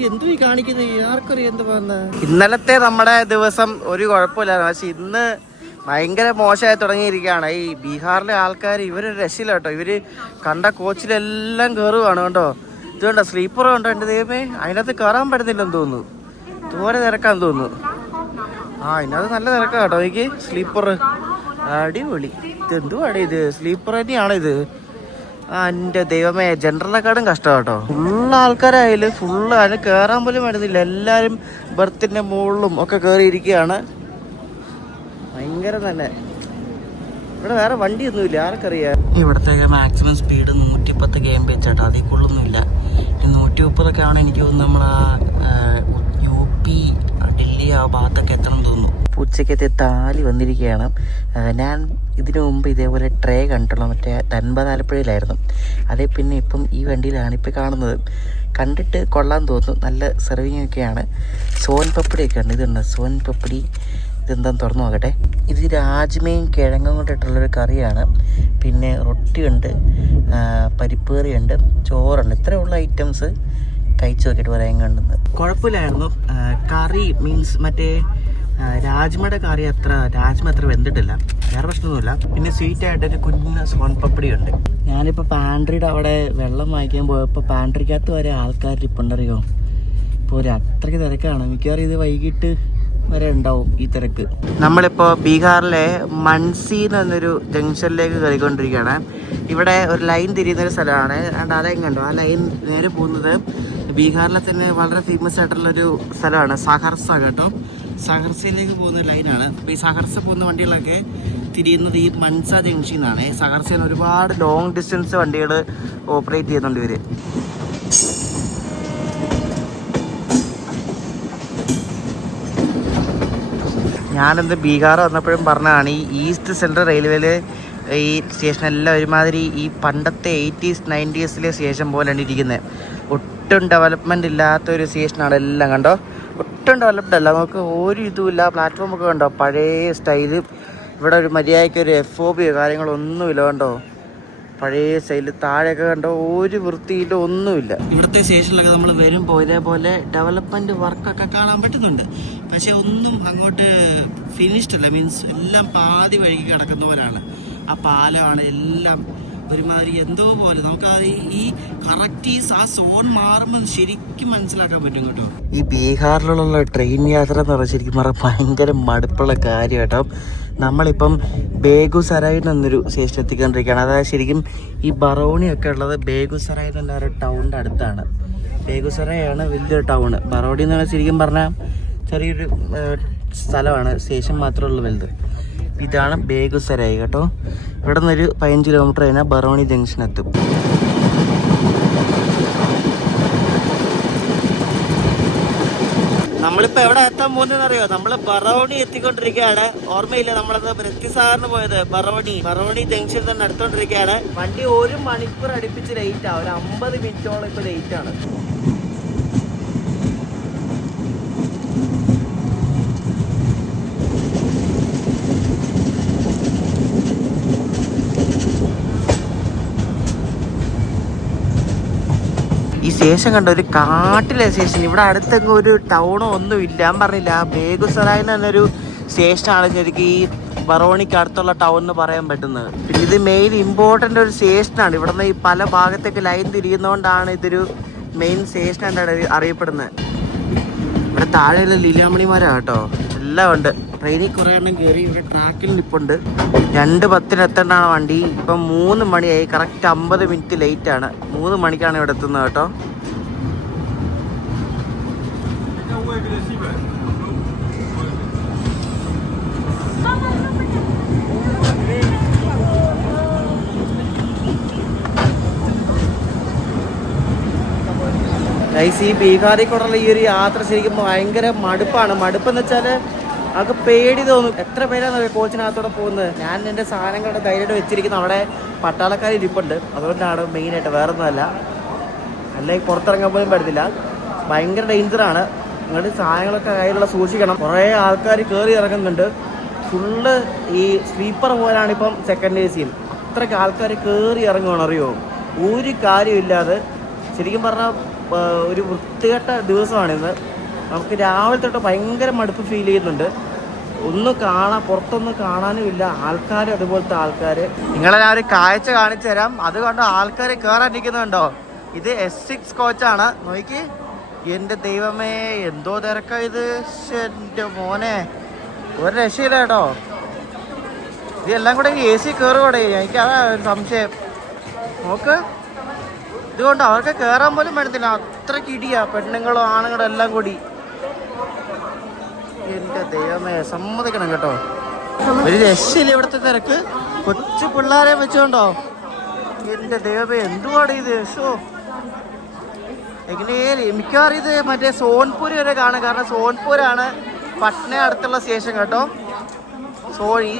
എന്തു കാണിക്കുന്നത്, ആർക്കറിയാം എന്ത് പറഞ്ഞ. ഇന്നലത്തെ നമ്മുടെ ദിവസം ഒരു കുഴപ്പമില്ലായിരുന്നു, പക്ഷെ ഇന്ന് ഭയങ്കര മോശമായി തുടങ്ങിയിരിക്കുകയാണ്. ഈ ബീഹാറിലെ ആൾക്കാർ ഇവര് രക്ഷയില്ല കേട്ടോ. ഇവര് കണ്ട കോച്ചിലെല്ലാം കയറുകയാണ് കേട്ടോ. ഇതുകൊണ്ടോ സ്ലീപ്പർ കണ്ടോ, എൻ്റെ ദൈവമേ, അതിനകത്ത് കയറാൻ പറ്റുന്നില്ലെന്ന് തോന്നുന്നു, ദൂരെ തിരക്കാന്ന് തോന്നുന്നു. ഇതിനകത്ത് നല്ല തിരക്കാണ് കേട്ടോ. എനിക്ക് സ്ലീപ്പർ അടിപൊളി. ഇതെന്തുവാണ് ഇത്, സ്ലീപ്പർ തന്നെയാണ് ഇത്. എൻ്റെ ദൈവമേ, ജനറലിനെക്കാളും കഷ്ടം കേട്ടോ. ഫുള്ള് ആൾക്കാരായാലും ഫുള്ള് അതിന് കയറാൻ പോലും പറ്റുന്നില്ല. എല്ലാവരും ബർത്തിൻ്റെ മുകളിലും ഒക്കെ കയറിയിരിക്കുകയാണ്. ഭയങ്കര തന്നെ. ഇവിടെ വേറെ വണ്ടിയൊന്നുമില്ല, ആർക്കറിയാം. ഇവിടത്തേക്ക് മാക്സിമം സ്പീഡ് 110 km ചേട്ടാ, അതിൽ കൂടുതലൊന്നുമില്ല. 130 ആണ് എനിക്ക് തോന്നുന്നു. നമ്മളാ UP ഡൽഹി ആ ഭാഗത്തൊക്കെ എത്തണം തോന്നുന്നു. ഉച്ചക്കത്തെ താലി വന്നിരിക്കുകയാണ്. ഞാൻ ഇതിനു മുമ്പ് ഇതേപോലെ ട്രേ കണ്ടുള്ള മറ്റേ ധൻബാദ് ആലപ്പുഴയിലായിരുന്നു. അതേ പിന്നെ ഇപ്പം ഈ വണ്ടിയിലാണ് ഇപ്പോൾ കാണുന്നത്. കണ്ടിട്ട് കൊള്ളാൻ തോന്നുന്നു, നല്ല സെർവിങ് ഒക്കെയാണ്. സോൻ പപ്പടിയൊക്കെ ഉണ്ട്. ഇതുണ്ട് സോൻ പപ്പടി. ഇതെന്താന്ന് തുറന്നു നോക്കട്ടെ. ഇത് രാജ്മയും കിഴങ്ങും കൊണ്ടിട്ടുള്ളൊരു കറിയാണ്. പിന്നെ റൊട്ടിയുണ്ട്, പരിപ്പ് കറിയുണ്ട്, ചോറുണ്ട്. ഇത്രയുള്ള ഐറ്റംസ് കഴിച്ചു നോക്കിയിട്ട് പറയാൻ കണ്ടെന്ന്. കുഴപ്പമില്ലായിരുന്നു. കറി മീൻസ് മറ്റേ രാജ്മയുടെ കറി രാജ്മ അത്ര വെന്തിട്ടില്ല, വേറെ പ്രശ്നമൊന്നുമില്ല. പിന്നെ സ്വീറ്റായിട്ടൊരു കുഞ്ഞ് സോൻ പപ്പടി ഉണ്ട്. ഞാനിപ്പോൾ പാൻട്രിയുടെ അവിടെ വെള്ളം വാങ്ങിക്കാൻ പോയപ്പോൾ പാൻട്രിക്കകത്ത് വരെ ആൾക്കാർ ഇപ്പുണ്ടറിയോ. ഇപ്പോൾ അത്രയ്ക്ക് തിരക്കാണ്. മിക്കവാറും ഇത് വൈകിട്ട് വരെ ഉണ്ടാവും ഈ തിരക്ക്. നമ്മളിപ്പോൾ ബീഹാറിലെ മൻസി എന്നൊരു ജംഗ്ഷനിലേക്ക് കയറിക്കൊണ്ടിരിക്കുകയാണ്. ഇവിടെ ഒരു ലൈൻ തിരിയുന്നൊരു സ്ഥലമാണ്. അതായത് കണ്ടോ, ആ ലൈൻ നേരെ പോകുന്നത് ബീഹാറിലെ തന്നെ വളരെ ഫേമസ് ആയിട്ടുള്ളൊരു സ്ഥലമാണ് സഹർസ കേട്ടോ. സഹർസയിലേക്ക് പോകുന്ന ലൈനാണ്. അപ്പോൾ ഈ സഹർസ പോകുന്ന വണ്ടികളൊക്കെ തിരിയുന്നത് ഈ മൻസ ജംഗ്ഷനാണ്. സഹർസയിൽ ഒരുപാട് ലോങ് ഡിസ്റ്റൻസ് വണ്ടികൾ ഓപ്പറേറ്റ് ചെയ്യുന്നുണ്ട് ഇവർ. ഞാനെന്ത് ബീഹാർ വന്നപ്പോഴും പറഞ്ഞതാണ്, ഈ ഈസ്റ്റ് സെൻട്രൽ റെയിൽവേയിൽ ഈ സ്റ്റേഷനെല്ലാം ഒരുമാതിരി ഈ പണ്ടത്തെ 80s 90s സ്റ്റേഷൻ പോലെയാണ് ഇരിക്കുന്നത്. ഒട്ടും ഡെവലപ്മെൻറ്റ് ഇല്ലാത്തൊരു സ്റ്റേഷനാണ് എല്ലാം. കണ്ടോ, ഒട്ടും ഡെവലപ്ഡ് അല്ല, നമുക്ക് ഒരു ഇതുമില്ല. പ്ലാറ്റ്ഫോമൊക്കെ കണ്ടോ, പഴയ സ്റ്റൈല്. ഇവിടെ ഒരു മര്യാദയ്ക്ക് ഒരു FOB കാര്യങ്ങളൊന്നുമില്ല കണ്ടോ, പഴയ സ്റ്റൈല്. താഴെയൊക്കെ കണ്ടോ, ഒരു വൃത്തിയില്ല, ഒന്നുമില്ല. ഇവിടുത്തെ സ്റ്റേഷനിലൊക്കെ നമ്മൾ വരുമ്പോൾ ഇതേപോലെ ഡെവലപ്മെൻറ്റ് വർക്കൊക്കെ കാണാൻ പറ്റുന്നുണ്ട്. പക്ഷേ ഒന്നും അങ്ങോട്ട് ഫിനിഷ്ഡ് അല്ല, മീൻസ് എല്ലാം പാതി വഴിക്ക് കിടക്കുന്ന പോലെയാണ്. ആ പാലമാണ് എല്ലാം ഒരുമാതിരി എന്തോ പോലെ. നമുക്ക് ഈ കറക്റ്റ് ആ സോൺ മാറുമ്പോൾ ശരിക്കും മനസ്സിലാക്കാൻ പറ്റും കേട്ടോ. ഈ ബീഹാറിലുള്ള ട്രെയിൻ യാത്ര എന്ന് പറഞ്ഞാൽ ശരിക്കും പറഞ്ഞാൽ ഭയങ്കര മടുപ്പുള്ള കാര്യം കേട്ടോ. നമ്മളിപ്പം ബേഗുസരായ് എന്നൊരു സ്റ്റേഷൻ എത്തിക്കൊണ്ടിരിക്കുകയാണ്. അതായത് ശരിക്കും ഈ ബറോണിയൊക്കെ ഉള്ളത് ബേഗുസരായ് എന്ന ഒരു ടൗണിൻ്റെ അടുത്താണ്. ബേഗുസരായാണ് വലിയൊരു ടൗണ്. ബറോണി എന്ന് പറഞ്ഞാൽ ശരിക്കും പറഞ്ഞാൽ ചെറിയൊരു സ്ഥലമാണ്, സ്റ്റേഷൻ മാത്രമേ ഉള്ളൂ വലുത്. ഇതാണ് ബേഗുസരായ് കേട്ടോ. ഇവിടെ നിന്നൊരു 15 കിലോമീറ്റർ കഴിഞ്ഞാൽ ബറോണി ജംഗ്ഷൻ എത്തും. നമ്മളിപ്പോൾ എവിടെ എത്താൻ പോകുന്നതെന്ന് അറിയോ? നമ്മൾ ബറോണി എത്തിക്കൊണ്ടിരിക്കുകയാണ്. ഓർമ്മയില്ല, നമ്മളത് ബൃത്തിസാറിന് പോയത് ബറോണി ജംഗ്ഷൻ തന്നെ എടുത്തോണ്ടിരിക്കുകയാണ്. വണ്ടി 1 മണിക്കൂർ അടുപ്പിച്ച് ലേറ്റ് ആവും. ഒരു 50 മിനിറ്റോളം ഇപ്പോൾ ലേറ്റ് ആണ്. ഈ സ്റ്റേഷൻ കണ്ട ഒരു കാട്ടിലെ സ്റ്റേഷൻ. ഇവിടെ അടുത്തെങ്ങും ഒരു ടൗണോ ഒന്നും ഇല്ല. ഞാൻ പറഞ്ഞില്ല, ബേഗുസരായ് എന്നൊരു സ്റ്റേഷനാണ് ശരിക്കും ഈ ബറോണിക്ക് അടുത്തുള്ള ടൗൺ എന്ന് പറയാൻ പറ്റുന്നത്. പിന്നെ ഇത് മെയിൻ ഇമ്പോർട്ടൻ്റ് ഒരു സ്റ്റേഷനാണ്. ഇവിടെ നിന്ന് ഈ പല ഭാഗത്തേക്ക് ലൈൻ തിരിയുന്നതുകൊണ്ടാണ് ഇതൊരു മെയിൻ സ്റ്റേഷനായിട്ടാണ് അറിയപ്പെടുന്നത്. ഇവിടെ താഴെയുള്ള ലീലാമണിമാരാണ് കേട്ടോ, എല്ലാം ഉണ്ട്. ട്രെയിനിൽ കുറേ എണ്ണം കയറി. ഇവിടെ ട്രാക്കിൽ നിൽപ്പുണ്ട്. 2:10 എത്തേണ്ടതാണ് വണ്ടി. ഇപ്പം 3 മണിയായി. Correct 50 minute ലേറ്റാണ്. 3 മണിക്കാണ് ഇവിടെ എത്തുന്നത് കേട്ടോ. ഗൈസ്, ഈ ബീഹാറിൽ കൂടെയുള്ള ഈ ഒരു യാത്ര ശരിക്കും ഭയങ്കര മടുപ്പാണ്. മടുപ്പെന്ന് വെച്ചാൽ നമുക്ക് പേടി തോന്നും. എത്ര പേരാണെന്നറിയാം കോച്ചിനകത്തോടെ പോകുന്നത്. ഞാൻ എൻ്റെ സാധനങ്ങളുടെ ധൈര്യമായിട്ട് വെച്ചിരിക്കുന്ന അവിടെ പട്ടാളക്കാർ ഇരിപ്പുണ്ട്. അതുകൊണ്ടാണ് മെയിനായിട്ട്, വേറെ ഒന്നുമല്ല. അല്ലെങ്കിൽ പുറത്തിറങ്ങാൻ പോലും പറ്റത്തില്ല. ഭയങ്കര ഡേഞ്ചറാണ്. നിങ്ങളുടെ സാധനങ്ങളൊക്കെ കയ്യിലുള്ള സൂക്ഷിക്കണം. കുറേ ആൾക്കാർ കയറി ഇറങ്ങുന്നുണ്ട്. ഫുള്ള് ഈ സ്ലീപ്പർ പോലാണ് ഇപ്പം സെക്കൻഡ് എ സിയിൽ. അത്രയ്ക്ക് ആൾക്കാർ കയറി ഇറങ്ങുകയാണ്, അറിയുമോ? ഒരു കാര്യമില്ലാതെ. ശരിക്കും പറഞ്ഞാൽ ഒരു വൃത്തികെട്ട ദിവസമാണിന്ന്. നമുക്ക് രാവിലെ തൊട്ട് ഭയങ്കര മടുപ്പ് ഫീൽ ചെയ്യുന്നുണ്ട്. ഒന്നും പുറത്തൊന്നും കാണാനും ഇല്ല. ആൾക്കാർ, അതുപോലത്തെ ആൾക്കാർ. നിങ്ങളെല്ലാം ഒരു കാഴ്ച കാണിച്ചു തരാം. അതുകൊണ്ട് ആൾക്കാർ കയറാൻ നിൽക്കുന്നുണ്ടോ? ഇത് S6 കോച്ചാണ്. നോക്കി, എൻ്റെ ദൈവമേ, എന്തോ തിരക്കാ ഇത്. എൻ്റെ മോനെ, ഒരു രക്ഷയില്ല കേട്ടോ. ഇതെല്ലാം കൂടെ AC കയറുകൂടെ? എനിക്ക് അതാ ഒരു സംശയം. നോക്ക്, ഇതുകൊണ്ട് അവർക്ക് കയറാൻ പോലും പറ്റത്തില്ല. അത്രയ്ക്ക് ഇടിയാ, പെണ്ണുങ്ങളും ആണുങ്ങളും എല്ലാം കൂടി. എൻ്റെ ദൈവമേ, സമ്മതിക്കണം കേട്ടോ. ഒരു രക്ഷയില്ല ഇവിടുത്തെ തിരക്ക്. കൊച്ചു പിള്ളേരെ വെച്ചോണ്ടോ? എൻ്റെ ദൈവമേ, എന്തുവാണ് ഇത്? ഷോ, എങ്ങനെയും മിക്കവാറും ഇത് മറ്റേ സോൻപൂർ വരെ കാണും. കാരണം സോൻപൂരാണ് പട്ന അടുത്തുള്ള സ്റ്റേഷൻ കേട്ടോ. ഈ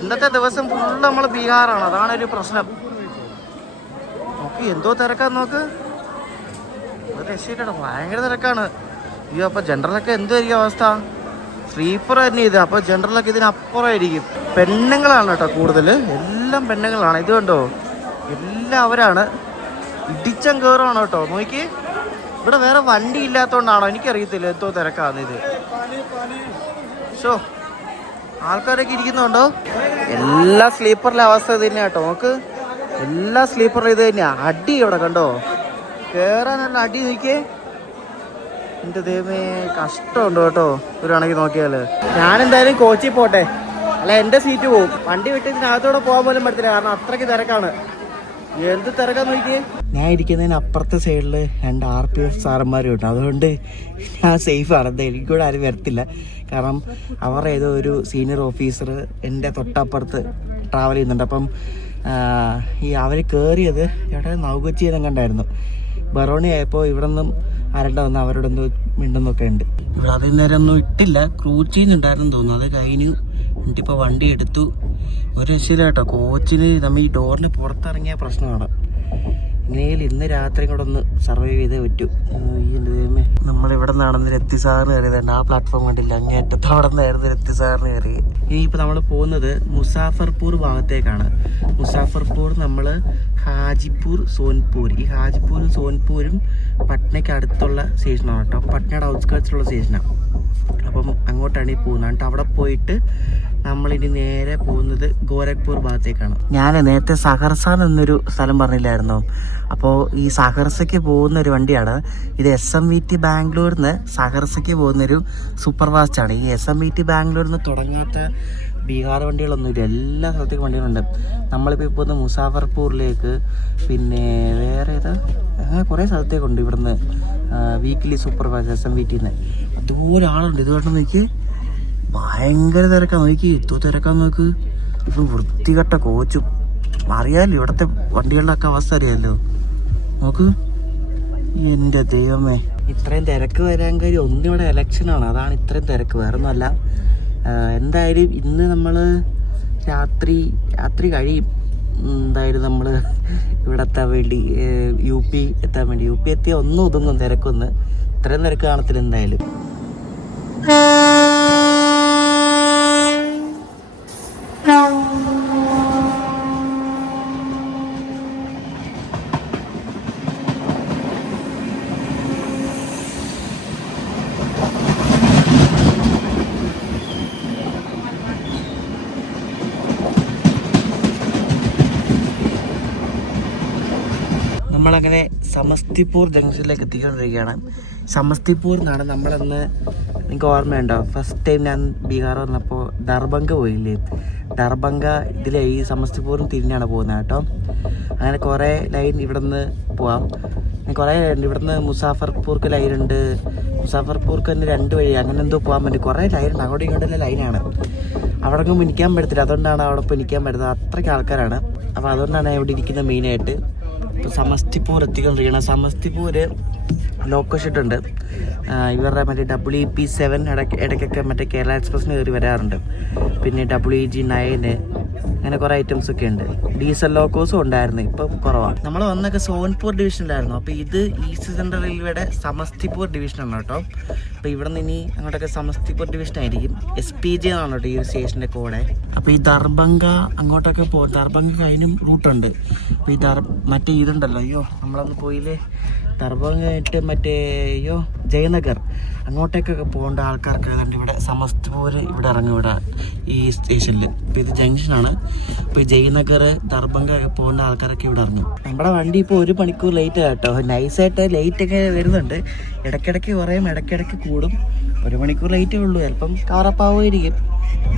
ഇന്നത്തെ ദിവസം ഫുള്ള് നമ്മൾ ബീഹാറാണ്. അതാണ് ഒരു പ്രശ്നം. നോക്ക്, എന്തോ തിരക്കാന്ന് നോക്ക്. ഒരു രക്ഷയില്ലട്ടോ, ഭയങ്കര തിരക്കാണ്. അയ്യോ, അപ്പോൾ ജനറലൊക്കെ എന്തായിരിക്കും അവസ്ഥ? സ്ലീപ്പർ തന്നെ ഇത്. അപ്പോൾ ജനറലൊക്കെ ഇതിനപ്പുറമായിരിക്കും. പെണ്ണുങ്ങളാണ് കേട്ടോ കൂടുതൽ. എല്ലാം പെണ്ണുങ്ങളാണ്. ഇത് കണ്ടോ, എല്ലാം അവരാണ്. ഇടിച്ചം കയറുവാണ് കേട്ടോ. നോക്കി, ഇവിടെ വേറെ വണ്ടി ഇല്ലാത്തതുകൊണ്ടാണോ എനിക്കറിയത്തില്ല എന്തോ തിരക്കാണ് ഇത്. ഷോ, ആൾക്കാരൊക്കെ ഇരിക്കുന്നുണ്ടോ? എല്ലാ സ്ലീപ്പറിലെ അവസ്ഥ ഇത് തന്നെയാ കേട്ടോ. നോക്ക്, എല്ലാ സ്ലീപ്പറിലും ഇത് തന്നെയാ. അടി ഇവിടെ കണ്ടോ, കയറാനുള്ള അടി. നോക്കിയേ, എൻ്റെ ദൈവമേ, കഷ്ടമുണ്ട് കേട്ടോ ഒരു കണക്കിൽ നോക്കിയാൽ. ഞാനെന്തായാലും കോച്ചിൽ പോട്ടെ, അല്ല എൻ്റെ സീറ്റ് പോവും. വണ്ടി വിട്ട് ഇതിനകത്തോടെ പോകാൻ പോലും പറ്റത്തില്ല, കാരണം അത്രയ്ക്ക് തിരക്കാണ്. എന്ത് തിരക്കാന്ന് നോക്കിയേ. ഞാൻ ഇരിക്കുന്നതിന് അപ്പുറത്തെ സൈഡിൽ 2 RPF സാറന്മാരും ഉണ്ട്. അതുകൊണ്ട് ഞാൻ സേഫാണ്. എന്താ, എനിക്കൂടെ ആരും വരത്തില്ല. കാരണം അവർ ഏതോ ഒരു സീനിയർ ഓഫീസർ എൻ്റെ തൊട്ടപ്പുറത്ത് ട്രാവൽ ചെയ്യുന്നുണ്ട്. അപ്പം അവർ കയറിയത് ഇവിടെ നൗകൊച്ചിയെന്നും കണ്ടായിരുന്നു. ബറോണി ആയപ്പോൾ ഇവിടെ നിന്നും ആരുടെ വന്ന് അവരോടൊന്ന് മിണ്ടുന്നൊക്കെ ഉണ്ട്. ഇവിടെ അതിൽ നേരം ഒന്നും ഇട്ടില്ല. ക്രൂച്ചിന്നുണ്ടായിരുന്നു തോന്നുന്നു. അത് കഴിഞ്ഞു. എന്നിട്ടിപ്പോൾ വണ്ടി എടുത്തു. ഒരു രക്ഷയില്ല കേട്ടോ. കോച്ചിന് നമ്മൾ ഈ ഡോറിന് പുറത്തിറങ്ങിയ പ്രശ്നമാണ്. ഇങ്ങനെയും ഇന്ന് രാത്രി കൂടെ ഒന്ന് സർവൈവ് ചെയ്തേ പറ്റൂ. നമ്മളിവിടെ നിന്നാണെന്ന് രത്തിസാറിന് കയറിയതുണ്ട്. ആ പ്ലാറ്റ്ഫോം കണ്ടില്ല, അങ്ങേറ്റത്ത് അവിടെ നിന്നായിരുന്നു രത്തിസാറിന് കയറി. ഇനിയിപ്പോൾ നമ്മൾ പോകുന്നത് മുസാഫർപൂർ ഭാഗത്തേക്കാണ്. മുസാഫർപൂർ നമ്മൾ ഹാജിപ്പൂർ, സോൻപൂർ. ഈ ഹാജിപ്പൂരും സോൻപൂരും പട്നയ്ക്ക് അടുത്തുള്ള സ്റ്റേഷനാണ് കേട്ടോ. പട്നയുടെ ഔട്ട്സ്കേർട്സിലുള്ള സ്റ്റേഷനാണ്. അപ്പം അങ്ങോട്ടാണ് ഈ പോകുന്നത്. എന്നിട്ട് അവിടെ പോയിട്ട് നമ്മളിനി നേരെ പോകുന്നത് ഗോരഖ്പൂർ ഭാഗത്തേക്കാണ്. ഞാൻ നേരത്തെ സഹർസ എന്നൊരു സ്ഥലം പറഞ്ഞില്ലായിരുന്നോ? അപ്പോൾ ഈ സഹർസയ്ക്ക് പോകുന്ന ഒരു വണ്ടിയാണ് ഇത്. SMVT ബാംഗ്ലൂരിൽ നിന്ന് സഹർസയ്ക്ക് പോകുന്നൊരു സൂപ്പർ ഫാസ്റ്റാണ്. ഈ SMVT ബാംഗ്ലൂരിൽ നിന്ന് തുടങ്ങാത്ത ബീഹാർ വണ്ടികളൊന്നുമില്ല. എല്ലാ സ്ഥലത്തേക്കും വണ്ടികളുണ്ട്. നമ്മളിപ്പോൾ പോകുന്ന മുസാഫർപൂറിലേക്ക്, പിന്നെ വേറെ ഏതാ, അങ്ങനെ കുറേ സ്ഥലത്തേക്കുണ്ട് ഇവിടുന്ന് വീക്കിലി സൂപ്പർ ഫാസ്റ്റ് SMVTന്ന്. അതുപോലെ ആളുണ്ട്. ഇത് കണ്ടു നോക്കി, ഭയങ്കര തിരക്കാണ്. നോക്കി, എത്തോ തിരക്കാന്ന് നോക്ക്. ഇപ്പം വൃത്തികെട്ട കോച്ചും. അറിയാമല്ലോ ഇവിടുത്തെ വണ്ടികളുടെ അവസ്ഥ അറിയാമല്ലോ. നോക്ക്, എൻ്റെ ദൈവമേ, ഇത്രയും തിരക്ക് വരാൻ കാര്യം ഒന്നിവിടെ ഇലക്ഷനാണ്. അതാണ് ഇത്രയും തിരക്ക്, വേറെ ഒന്നുമല്ല. എന്തായാലും ഇന്ന് നമ്മൾ രാത്രി കഴിയും. എന്തായാലും നമ്മൾ ഇവിടെ എത്താൻ വേണ്ടി UP എത്താൻ വേണ്ടി. UP എത്തിയ ഒന്നും ഒതുങ്ങും തിരക്കൊന്ന്. ഇത്രയും തിരക്ക് കാണത്തില്ല എന്തായാലും. നമ്മളങ്ങനെ സമസ്തിപൂർ ജംഗ്ഷനിലേക്ക് എത്തിക്കൊണ്ടിരിക്കുകയാണ്. സമസ്തിപൂരിൽ നിന്നാണ് നമ്മളന്ന്, നിങ്ങൾക്ക് ഓർമ്മയുണ്ടോ, ഫസ്റ്റ് ടൈം ഞാൻ ബീഹാർ വന്നപ്പോൾ ദർഭംഗ പോയില്ലേ? ദർഭംഗ ഇതിലെ ഈ സമസ്തിപൂരിൽ തിരിഞ്ഞാണ് പോകുന്നത് കേട്ടോ. അങ്ങനെ കുറേ ലൈൻ ഇവിടെ നിന്ന് പോവാം. കുറേ ലൈൻ ഇവിടുന്ന് മുസാഫർപൂർക്ക് ലൈനുണ്ട്, മുസാഫർപൂർക്ക് തന്നെ 2 വഴി അങ്ങനെ എന്തോ പോകാൻ പറ്റും. കുറേ ലൈനുണ്ട്, അങ്ങോട്ടും ഇങ്ങോട്ടുള്ള ലൈനാണ്. അവിടെ ഒന്നും മിനിക്കാൻ പറ്റത്തില്ല, അതുകൊണ്ടാണ് അവിടെ ഇപ്പോൾ നിൽക്കാൻ പറ്റുന്നത്. അത്രയ്ക്ക് ആൾക്കാരാണ്. അപ്പോൾ അതുകൊണ്ടാണ് ഇവിടെ ഇരിക്കുന്നത് മെയിനായിട്ട്. ഇപ്പോൾ സമസ്തിപൂർ എത്തിക്കൊണ്ടിരിക്കണം. സമസ്തിപൂർ ലോക്കോ ഷെഡ് ഉണ്ട്. ഇവരുടെ മറ്റേ WP7 ഇടയ്ക്കൊക്കെ മറ്റേ കേരള എക്സ്പ്രസ്സിന് കയറി വരാറുണ്ട്. പിന്നെ WG9 അങ്ങനെ കുറേ ഐറ്റംസ് ഒക്കെ ഉണ്ട്. ഡീസൽ ലോക്കോസും ഉണ്ടായിരുന്നു, ഇപ്പം കുറവാണ്. നമ്മൾ വന്നൊക്കെ സോൻപൂർ ഡിവിഷനിലായിരുന്നു. അപ്പോൾ ഇത് ഈസ്റ്റ് സെൻട്രൽ റെയിൽവേയുടെ സമസ്തിപൂർ ഡിവിഷനാണ് കേട്ടോ. അപ്പോൾ ഇവിടെ നിന്ന് ഇനി അങ്ങോട്ടൊക്കെ സമസ്തിപൂർ ഡിവിഷനായിരിക്കും. SPJ എന്നാണ് കേട്ടോ ഈ ഒരു സ്റ്റേഷൻ്റെ കോഡ്. അപ്പോൾ ഈ ദർഭംഗ അങ്ങോട്ടൊക്കെ പോകും. ദർഭംഗ അതിനും റൂട്ടുണ്ട്. അപ്പോൾ ഈ മറ്റേ ഇതുണ്ടല്ലോ, അയ്യോ നമ്മളന്ന് പോയില്ലേ, ദർഭംഗ ആയിട്ട് മറ്റേ ജയനഗർ അങ്ങോട്ടേക്കൊക്കെ പോകേണ്ട ആൾക്കാർക്ക് ഏതാണ്ട് ഇവിടെ സമസ്തിപൂർ ഇവിടെ ഇറങ്ങും, ഇവിടെ ഈ സ്റ്റേഷനിൽ. ഇപ്പോൾ ഇത് ജംഗ്ഷനാണ്. ഇപ്പോൾ ഈ ജയനഗർ ദർഭംഗ ഒക്കെ പോകേണ്ട ആൾക്കാരൊക്കെ ഇവിടെ ഇറങ്ങും. നമ്മുടെ വണ്ടി ഇപ്പോൾ 1 മണിക്കൂർ ലേറ്റ് കേട്ടോ. നൈസായിട്ട് ലേറ്റൊക്കെ വരുന്നുണ്ട്. ഇടയ്ക്കിടയ്ക്ക് കുറയും, ഇടയ്ക്കിടയ്ക്ക് കൂടും. 1 മണിക്കൂർ ലേറ്റേ ഉള്ളൂ. ചിലപ്പം കവറപ്പാവുമായിരിക്കും,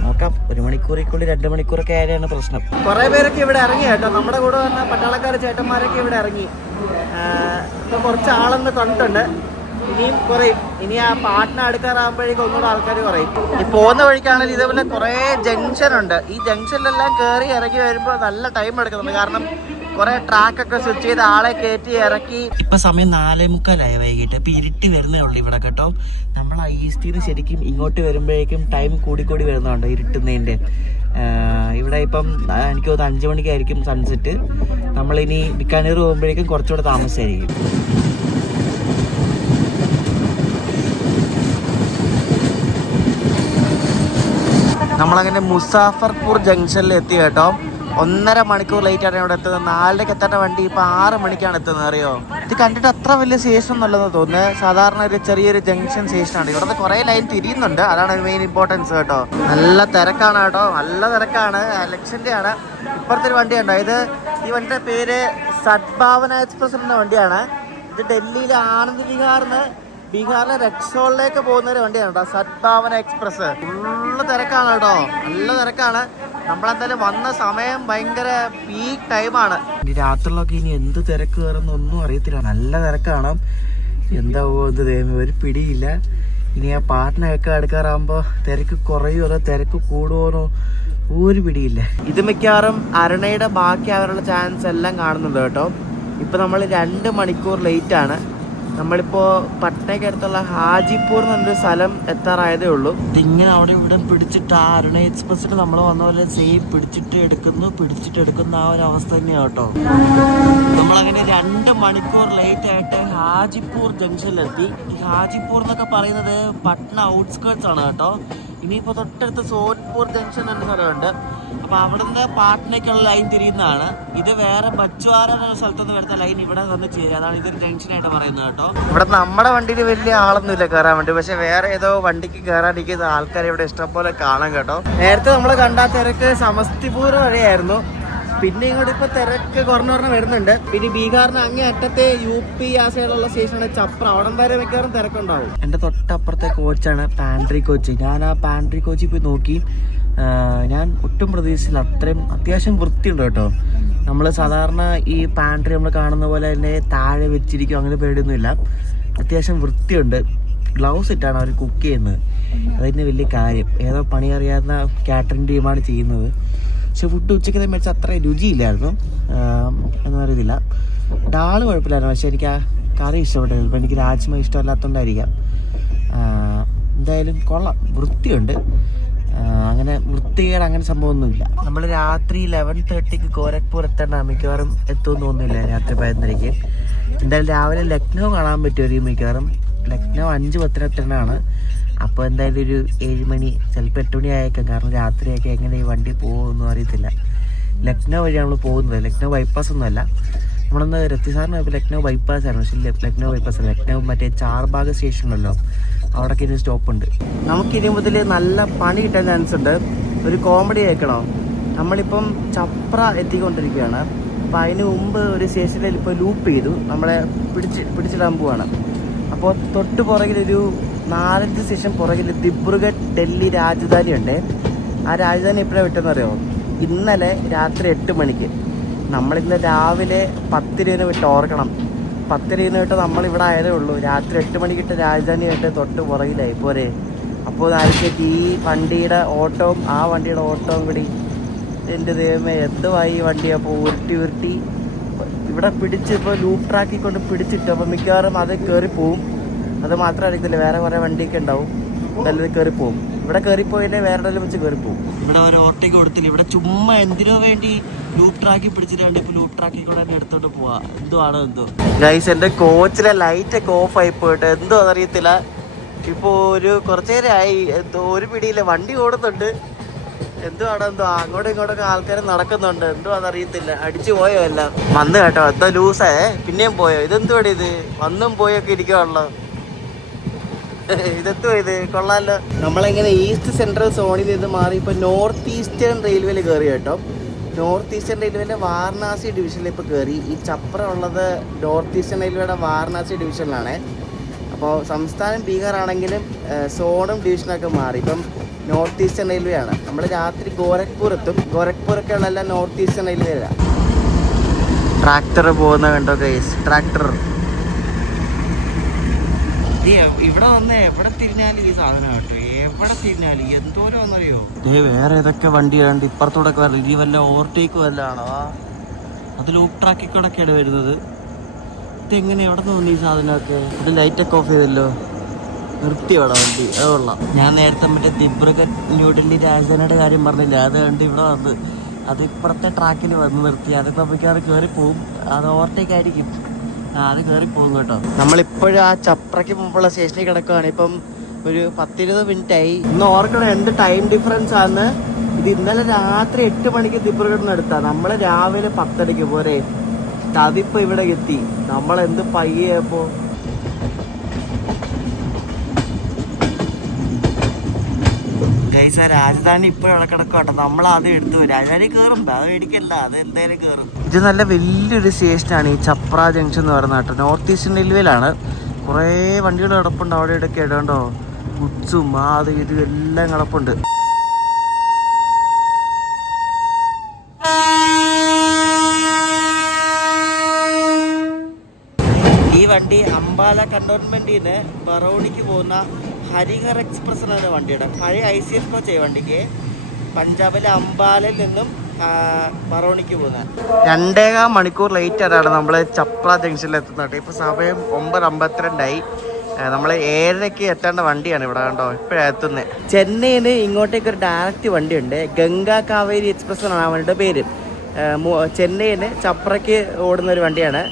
നോക്കാം. 1 മണിക്കൂറിക്കുള്ളിൽ 2 മണിക്കൂറൊക്കെ ആയാണ് പ്രശ്നം. കുറേ പേരൊക്കെ ഇവിടെ ഇറങ്ങി കേട്ടോ. നമ്മുടെ കൂടെ വന്ന പട്ടാളക്കാർ ചേട്ടന്മാരൊക്കെ ഇവിടെ ഇറങ്ങി. ഇപ്പം കുറച്ച് ആളെന്ന് കണ്ടിട്ടുണ്ട്. ഇനിയും കുറയും. ഇനി ആ പാട്ന അടുക്കാറാകുമ്പോഴേക്കും ഒന്നുകൂടെ ആൾക്കാർ കുറയും. ഈ പോകുന്ന വഴിക്കാണെങ്കിൽ ഇതേപോലെ കുറേ ജംഗ്ഷൻ ഉണ്ട്. ഈ ജംഗ്ഷനിലെല്ലാം കയറി ഇറങ്ങി വരുമ്പോൾ നല്ല ടൈം എടുക്കുന്നുണ്ട്. കാരണം കുറേ ട്രാക്കൊക്കെ സ്വിച്ച് ചെയ്ത് ആളെ കയറ്റി ഇറക്കി. ഇപ്പം സമയം 4:45 വൈകിട്ട്. ഇപ്പം ഇരുട്ടി വരുന്നേ ഉള്ളൂ ഇവിടെ കേട്ടോ. നമ്മൾ ഈസ്റ്റിന്ന് ശരിക്കും ഇങ്ങോട്ട് വരുമ്പോഴേക്കും ടൈം കൂടിക്കൂടി വരുന്നുണ്ട് ഇരുട്ടുന്നതിൻ്റെ. ഇവിടെ ഇപ്പം എനിക്ക് തോന്നുന്നു 5 മണിക്കായിരിക്കും സൺസെറ്റ്. നമ്മളിനി ബിക്കാനീർ പോകുമ്പോഴേക്കും കുറച്ചുകൂടെ താമസിച്ചായിരിക്കും. നമ്മളങ്ങനെ മുസാഫർപൂർ ജംഗ്ഷനിൽ എത്തി കേട്ടോ. 1.5 മണിക്കൂർ ലേറ്റ് ആണ് ഇവിടെ എത്തുന്നത്. 4:00 എത്തേണ്ട വണ്ടി ഇപ്പോൾ 6 മണിക്കാണ് എത്തുന്നത്, അറിയോ? ഇത് കണ്ടിട്ട് അത്ര വലിയ സ്റ്റേഷൻ ഒന്നുമല്ലെന്ന് തോന്നുന്നത്. സാധാരണ ഒരു ചെറിയൊരു ജംഗ്ഷൻ സ്റ്റേഷനാണ്. ഇവിടുത്തെ കുറേ ലൈൻ തിരിയുന്നുണ്ട്, അതാണ് മെയിൻ ഇമ്പോർട്ടൻസ് കേട്ടോ. നല്ല തിരക്കാണ് കേട്ടോ, നല്ല തിരക്കാണ്. ഇലക്ഷൻ്റെ ആണ്. ഇപ്പുറത്തൊരു വണ്ടിയുണ്ടോ, ഈ വണ്ടിയുടെ പേര് സദ്ഭാവന എക്സ്പ്രസ് എന്ന വണ്ടിയാണ്. ഇത് ഡൽഹിയിലെ ആനന്ദ് വിഹാറിന് ബീഹാറിലെ റെക്സോളിലേക്ക് പോകുന്ന ഒരു വണ്ടിയാണ് കേട്ടോ, സദ്ഭാവന എക്സ്പ്രസ്. ഫുള്ള് തിരക്കാണ് കേട്ടോ, നല്ല തിരക്കാണ്. നമ്മളെന്തായാലും വന്ന സമയം ഭയങ്കര പീക്ക് ടൈമാണ്. ഇനി രാത്രിയിലൊക്കെ ഇനി എന്ത് തിരക്ക് കയറുന്നൊന്നും അറിയത്തില്ല, നല്ല തിരക്കാണ്. എന്താവോ എന്ത് ഒരു പിടിയില്ല. ഇനി ആ പാട്ടിനൊക്കെ എടുക്കാറാകുമ്പോൾ തിരക്ക് കുറയുമോ അതോ തിരക്ക് കൂടുമോന്നോ ഒരു പിടിയില്ല. ഇത് മിക്കവാറും അരുണയുടെ ബാക്കി ആവാനുള്ള ചാൻസ് എല്ലാം കാണുന്നുണ്ട് കേട്ടോ. ഇപ്പം നമ്മൾ 2 മണിക്കൂർ ലേറ്റാണ്. നമ്മളിപ്പോൾ പട്നയ്ക്ക് അടുത്തുള്ള ഹാജിപ്പൂർ എന്നൊരു സ്ഥലം എത്താറായതേ ഉള്ളൂ. ഇതിങ്ങനെ അവിടെ ഇവിടെ പിടിച്ചിട്ട് ആ അരുണ എക്സ്പ്രസ്സിന് നമ്മൾ വന്ന പോലെ സെയിം പിടിച്ചിട്ട് എടുക്കുന്ന ആ ഒരു അവസ്ഥ തന്നെയാണ് കേട്ടോ. നമ്മളങ്ങനെ 2 മണിക്കൂർ ലേറ്റ് ആയിട്ട് ഹാജിപ്പൂർ ജംഗ്ഷനിലെത്തി. ഈ ഹാജിപ്പൂർ എന്നൊക്കെ പറയുന്നത് പട്ന ഔട്ട്സ്കേർട്സ് ആണ് കേട്ടോ. ഇനിയിപ്പോൾ തൊട്ടടുത്ത് സോൻപൂർ ജംഗ്ഷൻ എന്ന സ്ഥലമുണ്ട്. അപ്പോൾ അവിടുന്ന് പാട്നയ്ക്കുള്ള ലൈൻ തിരിയുന്നതാണ്. ഇത് വേറെ ബച്ച്വാര എന്ന സ്ഥലത്തുനിന്ന് വരുന്ന ലൈൻ ഇവിടെ വന്ന് ചേരുക. അതാണ് ഇതൊരു ജംഗ്ഷനായിട്ട് പറയുന്നത് കേട്ടോ. ഇവിടെ നമ്മുടെ വണ്ടിയിൽ വലിയ ആളൊന്നുമില്ല കയറാൻ വേണ്ടി, പക്ഷെ വേറെ ഏതോ വണ്ടിക്ക് കയറാനിരിക്കുന്ന ആൾക്കാർ ഇവിടെ ഇഷ്ടംപോലെ കാണാം കേട്ടോ. നേരത്തെ നമ്മൾ കണ്ട തിരക്ക് സമസ്തിപൂർ വഴിയായിരുന്നു. പിന്നെ ഇങ്ങോട്ട് ഇപ്പോൾ തിരക്ക് കുറഞ്ഞ് വരുന്നുണ്ട്. പിന്നെ ബീഹാറിന് അങ്ങേ അറ്റത്തെ UP ആ സൈഡിലുള്ള സ്റ്റേഷനാണ് ചപ്ര, അവിടം വരെ മിക്കവാറും തിരക്കുണ്ടാവും. എൻ്റെ തൊട്ടപ്പുറത്തെ കോച്ചാണ് പാൻട്രി കോച്ച്. ഞാൻ ആ പാൻട്രി കോച്ചിൽ പോയി നോക്കി. ഞാൻ ഒട്ടും പ്രതീക്ഷിച്ചില്ല, അത്യാവശ്യം വൃത്തിയുണ്ട് കേട്ടോ. നമ്മൾ സാധാരണ ഈ പാൻട്രി നമ്മൾ കാണുന്ന പോലെ തന്നെ താഴെ വെച്ചിരിക്കും, അങ്ങനെ പേടിയൊന്നുമില്ല. അത്യാവശ്യം വൃത്തിയുണ്ട്. ഗ്ലൗസ് ഇട്ടാണ് അവർ കുക്ക് ചെയ്യുന്നത്, അതിന് വലിയ കാര്യം. ഏതോ പണി അറിയാവുന്ന കാറ്ററിംഗ് ടീമാണ് ചെയ്യുന്നത്. പക്ഷെ ഫുഡ് ഉച്ചയ്ക്ക് വെച്ചാൽ അത്ര രുചിയില്ലായിരുന്നു എന്നറിയത്തില്ല. ഡാൾ കുഴപ്പമില്ലായിരുന്നു, പക്ഷെ എനിക്ക് ആ കറി ഇഷ്ടപ്പെട്ടില്ല. ഇപ്പം എനിക്ക് രാജ്മ ഇഷ്ടമല്ലാത്തതുകൊണ്ടായിരിക്കാം. എന്തായാലും കൊള്ളാം, വൃത്തിയുണ്ട്. അങ്ങനെ വൃത്തികേട് അങ്ങനെ സംഭവമൊന്നുമില്ല. നമ്മൾ രാത്രി 11:30 ഗോരഖ്പൂർ എത്തേണ്ട, മിക്കവാറും എത്തുമെന്ന് തോന്നുന്നില്ല രാത്രി 11:30. എന്തായാലും രാവിലെ ലക്നൗ കാണാൻ പറ്റുമായിരിക്കും മിക്കവാറും. ലക്നൗ 5:10 എത്തേണ്ടതാണ്. അപ്പോൾ എന്തായാലും ഒരു 7 മണി, ചിലപ്പോൾ 8 മണി ആയേക്കാം. കാരണം രാത്രിയൊക്കെ എങ്ങനെ ഈ വണ്ടി പോകുമെന്നും അറിയത്തില്ല. ലക്നൗ വഴിയാണ് നമ്മൾ പോകുന്നത്. ലക്നൗ ബൈപ്പാസ് ഒന്നുമല്ല. നമ്മളൊന്ന് രത്തിസാറിന് പോയപ്പോൾ ലക്നൗ ബൈപ്പാസ് ആയിരുന്നു, പക്ഷേ ലക്നൗ ബൈപ്പാസ് അല്ല. ലക്നൗ മറ്റേ ചാർബാഗ് സ്റ്റേഷനുണ്ടല്ലോ, അവിടേക്ക് ഇനി സ്റ്റോപ്പുണ്ട്. നമുക്കിനി മുതൽ നല്ല പണി കിട്ടാൻ ചാൻസ് ഉണ്ട്. ഒരു കോമഡി കേൾക്കണോ? നമ്മളിപ്പം ചപ്ര എത്തിക്കൊണ്ടിരിക്കുകയാണ്. അപ്പോൾ അതിന് മുമ്പ് ഒരു സ്റ്റേഷനിൽ ഇപ്പോൾ ലൂപ്പ് ചെയ്തു, നമ്മളെ പിടിച്ചിടാൻ പോവാണ്. അപ്പോൾ തൊട്ട് പുറകിലൊരു 4-5 സ്റ്റേഷൻ പുറകിൽ ദിബ്രുഗഡ് ഡൽഹി രാജധാനി ഉണ്ട്. ആ രാജധാനി എപ്പോഴാണ് വിട്ടെന്നറിയോ? ഇന്നലെ രാത്രി 8 മണിക്ക്. നമ്മളിന്ന് രാവിലെ 10 വിട്ട് ഓർക്കണം. 10:00 തൊട്ട് നമ്മളിവിടെ ആയതേ ഉള്ളൂ. രാത്രി 8 മണിക്കിട്ട് രാജധാനിയായിട്ട് തൊട്ട് പുറകിലായി പോരെ. അപ്പോൾ ആയിരിക്കും ഈ വണ്ടിയുടെ ഓട്ടവും ആ വണ്ടിയുടെ ഓട്ടവും കൂടി. എൻ്റെ ദൈവമേ, എന്തുവായി ഈ വണ്ടി. അപ്പോൾ ഉരുട്ടി ഇവിടെ പിടിച്ച് ഇപ്പോൾ ലൂപ്പ് ട്രാക്കിൽ കൊണ്ട് പിടിച്ചിട്ട് അപ്പോൾ മിക്കവാറും അത് കയറിപ്പോവും. അത് മാത്രമായിരിക്കില്ല, വേറെ കുറേ വണ്ടിയൊക്കെ ഉണ്ടാവും, നല്ലത് കയറിപ്പോവും. ഇവിടെ കയറിപ്പോയില്ലേ വേറെ എല്ലാം വെച്ച് കയറിപ്പോവും. ഇവിടെ ഒരു ഓവർടേക്ക് കൊടുത്തില്ല. ഇവിടെ ചുമ്മാ എന്തിനോ വേണ്ടി ലൂപ്പ് ട്രാക്കിൽ പിടിച്ചിട്ടുണ്ട്. ഇപ്പോൾ ലൂപ്പ് ട്രാക്കിൽ കൂടെ തന്നെ എടുത്തോണ്ട് പോവാ. എന്തോ ഗൈസ്, എൻ്റെ കോച്ചിലെ ലൈറ്റൊക്കെ ഓഫ് ആയി പോയിട്ട് എന്തോ അറിയത്തില്ല. ഇപ്പോൾ ഒരു കുറച്ചു നേരമായി എന്തോ ഒരു പിടിയില്ല. വണ്ടി ഓടുന്നുണ്ട്, എന്തോ അങ്ങോട്ടും ഇങ്ങോട്ടൊക്കെ ആൾക്കാർ നടക്കുന്നുണ്ട്. എന്തോ അതറിയത്തില്ല. അടിച്ചു പോയോ എല്ലാം. വന്ന് കേട്ടോ, എന്തോ ലൂസായേ, പിന്നെയും പോയോ. ഇതെന്തുവാടി ഇത്, വന്നും പോയൊക്കെ ഇരിക്കുവാണല്ലോ. ഇതെന്തോ ഇത്, കൊള്ളാമല്ലോ. നമ്മളിങ്ങനെ ഈസ്റ്റ് സെൻട്രൽ സോണിൽ നിന്ന് മാറി ഇപ്പോൾ നോർത്ത് ഈസ്റ്റേൺ റെയിൽവേയിൽ കയറി കേട്ടോ. നോർത്ത് ഈസ്റ്റേൺ റെയിൽവേൻ്റെ വാരണാസി ഡിവിഷനിൽ ഇപ്പോൾ കയറി. ഈ ചപ്ര ഉള്ളത് നോർത്ത് ഈസ്റ്റേൺ റെയിൽവേയുടെ വാരണാസി ഡിവിഷനിലാണ്. അപ്പോൾ സംസ്ഥാനം ബീഹാർ ആണെങ്കിലും സോണും ഡിവിഷനൊക്കെ മാറി. ഇപ്പം നോർത്ത് ഈസ്റ്റേൺ റെയിൽവേ ആണ്. നമ്മൾ രാത്രി ഗോരഖ്പൂർ എത്തും. ഗോരഖ്പൂരൊക്കെ ഉള്ളതെല്ലാം നോർത്ത് ഈസ്റ്റേൺ റെയിൽവേയിലാണ്. ട്രാക്ടർ പോകുന്ന കണ്ടോ ഗൈസ്, ട്രാക്ടർ. ഇവിടെ വന്ന് എവിടെ തിരിഞ്ഞാലും ഈ സാധനം കേട്ടോ, എവിടെ തിരിഞ്ഞാലും എന്തോരോന്നറിയോ. വേറെ ഏതൊക്കെ വണ്ടികളുണ്ട് ഇപ്പുറത്തൂടെ ഒക്കെ. ഇനി വല്ല ഓവർടേക്ക് വല്ല ആണോ? അത് ലൂപ്പ് ട്രാക്കിൽ കൂടെ ഒക്കെയാണ് വരുന്നത്. ഇതെങ്ങനെ എവിടെ തോന്നി ഈ സാധനമൊക്കെ? ഇത് ലൈറ്റൊക്കെ ഓഫ് ചെയ്തല്ലോ, നിർത്തി അവിടെ വണ്ടി. അത് കൊള്ളാം. ഞാൻ നേരത്തെ മറ്റേ ദിബ്രുഗഡ് ന്യൂഡൽഹി രാജധാനിയുടെ കാര്യം പറഞ്ഞില്ല, അത് കണ്ട് ഇവിടെ വന്ന് അത് ഇപ്പുറത്തെ ട്രാക്കിൽ വന്ന് നിർത്തി. അതൊക്കെ മിക്കവാറും കയറി പോവും. അത് ഓവർടേക്ക് ആയിരിക്കും, അത് കയറി പോകും കേട്ടോ. നമ്മളിപ്പോഴും ആ ചപ്രയ്ക്ക് മുമ്പുള്ള സ്റ്റേഷനിൽ കിടക്കുകയാണ്. ഇപ്പം ഒരു 10-20 മിനിറ്റായി. ഇന്ന് ഓർക്കണം എന്ത് ടൈം ഡിഫറൻസ് ആണ്. ഇത് ഇന്നലെ രാത്രി 8 മണിക്ക് ദിബ്രുഗഡിൽ നിന്ന് എടുത്താൽ നമ്മൾ രാവിലെ 10:00 പോരെ. അതിപ്പോൾ ഇവിടെ എത്തി. നമ്മളെന്ത് പയ്യപ്പോൾ. ഗൈസ്, ആ രാജധാനി ഇപ്പോഴും അവിടെ കിടക്കും കേട്ടോ. നമ്മളാദ്യം എടുത്തു. രാജധാനി കയറും, അത് മേടിക്കല്ല, അത് എന്തായാലും കയറും. ഇത് നല്ല വലിയൊരു സ്റ്റേഷനാണ് ഈ ചപ്ര ജംഗ്ഷൻ എന്ന് പറയുന്നത് കേട്ടോ. നോർത്ത് ഈസ്റ്റേൺ റെയിൽവേയിലാണ്. കുറേ വണ്ടികൾ കിടപ്പുണ്ട് അവിടെ ഇടയ്ക്ക്. ഇടണ്ടോ ഗുഡ്സും അത് ഇത് എല്ലാം കിടപ്പുണ്ട്. ഈ വണ്ടി അംബാല കണ്ടോൺമെന്റിൽ നിന്ന് ബറോണിക്ക് പോകുന്ന ഹരിഹർ എക്സ്പ്രസ് എന്ന വണ്ടിയുടെ പഴയ ICF കോച്ച് വണ്ടിക്ക് പഞ്ചാബിലെ അംബാലയിൽ നിന്നും ബറോണിക്ക് പോകുന്നത്. 2.25 മണിക്കൂർ ലേറ്റ് ആയിട്ടാണ് നമ്മൾ ചപ്ര ജംഗ്ഷനിൽ എത്തുന്നത്. ഇപ്പോൾ സമയം 9:52 നമ്മൾ 7:00 എത്തേണ്ട വണ്ടിയാണ് ഇവിടെ കണ്ടോ ഇപ്പോഴാണ് എത്തുന്നത്. ചെന്നൈയിൽ നിന്ന് ഇങ്ങോട്ടേക്ക് ഒരു ഡയറക്റ്റ് വണ്ടിയുണ്ട്, ഗംഗാ കാവേരി എക്സ്പ്രസ് എന്നാണ് ആ വണ്ടിയുടെ പേര്. ചെന്നൈയിൽ നിന്ന് ചപ്രയ്ക്ക് ഓടുന്ന ഒരു വണ്ടിയാണ്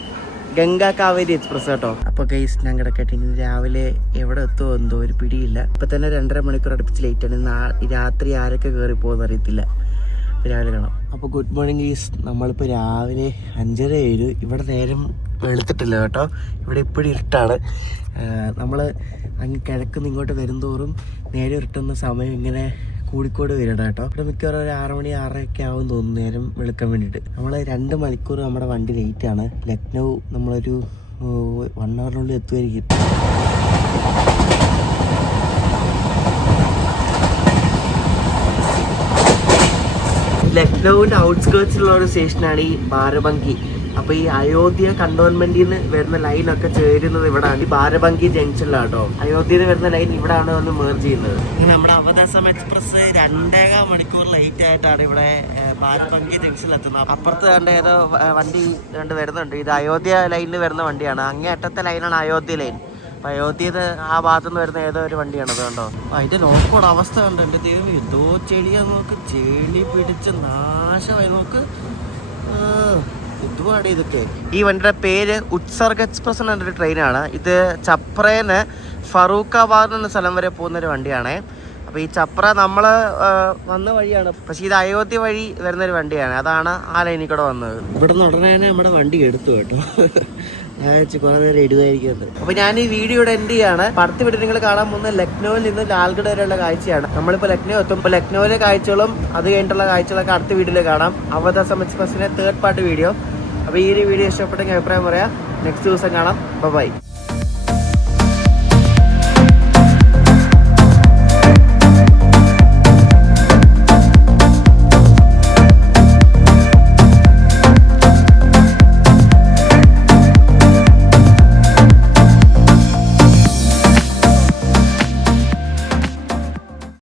ഗംഗാ കാവേരി എക്സ്പ്രസ് കേട്ടോ. അപ്പോൾ ഗൈസ്, ഞാൻ കിടക്കട്ടെ. ഇനി രാവിലെ എവിടെ എത്തുമോ എന്തോ ഒരു പിടിയില്ല. ഇപ്പം തന്നെ 2.5 മണിക്കൂർ അടുപ്പിച്ച് ലേറ്റാണ്. രാത്രി ആരൊക്കെ കയറി പോകുമെന്ന് അറിയത്തില്ല. രാവിലെ കാണാം. അപ്പോൾ ഗുഡ് മോർണിംഗ് ഗൈസ്. നമ്മളിപ്പോൾ രാവിലെ 5:30 ഇവിടെ നേരം വെളുത്തിട്ടില്ല കേട്ടോ. ഇവിടെ ഇപ്പോഴും ഇരുട്ടാണ്. നമ്മൾ അങ്ങ് കിഴക്കുന്ന് ഇങ്ങോട്ട് വരുംതോറും നേരെ ഇരുട്ടുന്ന സമയം ഇങ്ങനെ കൂടിക്കോട് വരണം കേട്ടോ. ഇവിടെ മിക്കവാറും ഒരു 6 മണി 6:30 ആവും തോന്നുന്നു നേരം വെളുക്കാൻ വേണ്ടിയിട്ട്. നമ്മൾ 2 മണിക്കൂർ നമ്മുടെ വണ്ടി ലേറ്റാണ്. ലക്നൗ നമ്മളൊരു 1 ഹവറിനുള്ളിൽ എത്തുമായിരിക്കും. ലക്നൌവിൻ്റെ ഔട്ട്സ്കേർട്സിലുള്ള ഒരു സ്റ്റേഷനാണ് ഈ ബാരബങ്കി. അപ്പോൾ ഈ അയോധ്യ കണ്ടോൺമെന്റിൽ നിന്ന് വരുന്ന ലൈനൊക്കെ ചേരുന്നത് ഇവിടെയാണ്, ഈ ബാരബങ്കി ജംഗ്ഷനിലാണ് കേട്ടോ. അയോധ്യയിൽ നിന്ന് വരുന്ന ലൈൻ ഇവിടെയാണ് വന്ന് മേർജ് ചെയ്യുന്നത്. നമ്മുടെ അവകാശം എക്സ്പ്രസ് 2.25 മണിക്കൂർ ലേറ്റ് ആയിട്ടാണ് ഇവിടെ ബാരബങ്കി ജംഗ്ഷനിൽ എത്തുന്നത്. അപ്പുറത്ത് കണ്ട് ഏതോ വണ്ടി കണ്ട് വരുന്നുണ്ട്. ഇത് അയോധ്യ ലൈനിൽ വരുന്ന വണ്ടിയാണ്. അങ്ങേ അറ്റത്തെ ലൈനാണ് അയോധ്യ ലൈൻ. അപ്പം അയോധ്യയിൽ ആ ഭാഗത്തുനിന്ന് വരുന്ന ഏതോ ഒരു വണ്ടിയാണ് അത് കണ്ടോ. അതിൻ്റെ നോക്കോടെ അവസ്ഥ കണ്ടോ എൻ്റെ ദൈവം. എന്തോ ചെടിയാ നോക്ക്, ചെടി പിടിച്ച് നാശമായി നോക്ക്. ഇതുപാടെ ഇതൊക്കെ. ഈ വണ്ടിയുടെ പേര് ഉത്സർഗ് എക്സ്പ്രസ് എന്നൊരു ട്രെയിനാണ്. ഇത് ചപ്രേന്ന് ഫറൂഖാബാദ് എന്ന സ്ഥലം വരെ പോകുന്നൊരു വണ്ടിയാണ്. അപ്പോൾ ഈ ചപ്ര നമ്മൾ വന്ന വഴിയാണ്, പക്ഷേ ഇത് അയോധ്യ വഴി വരുന്നൊരു വണ്ടിയാണ്. അതാണ് ആ ലൈനിൽ കൂടെ വന്നത്. ഇവിടെ നിന്ന് ഉടനെ തന്നെ നമ്മുടെ വണ്ടി എടുത്തു കേട്ടോ. ഞാൻ കുറേ നേരം ഇടുമായിരിക്കുന്നുണ്ട്. അപ്പോൾ ഞാൻ ഈ വീഡിയോയുടെ എൻഡ് ചെയ്യാണ്. അടുത്ത വീഡിയോ നിങ്ങൾ കാണാൻ പോകുന്ന ലക്നൌവിൽ നിന്ന് ലാൽഗഡ് വരെയുള്ള കാഴ്ചയാണ്. നമ്മളിപ്പോൾ ലക്നൗ എത്തും. ഇപ്പോൾ ലക്നൌവിലെ കാഴ്ചകളും അത് കഴിഞ്ഞിട്ടുള്ള കാഴ്ചകളൊക്കെ അടുത്ത വീഡിയോയിൽ കാണാം. അവകാശം എക്സ്പ്രസിന്റെ 3rd പാർട്ട് വീഡിയോ. അപ്പോൾ ഈ ഒരു വീഡിയോ ഇഷ്ടപ്പെട്ടെങ്കിൽ അഭിപ്രായം പറയാം. നെക്സ്റ്റ് ദിവസം കാണാം. ബൈ.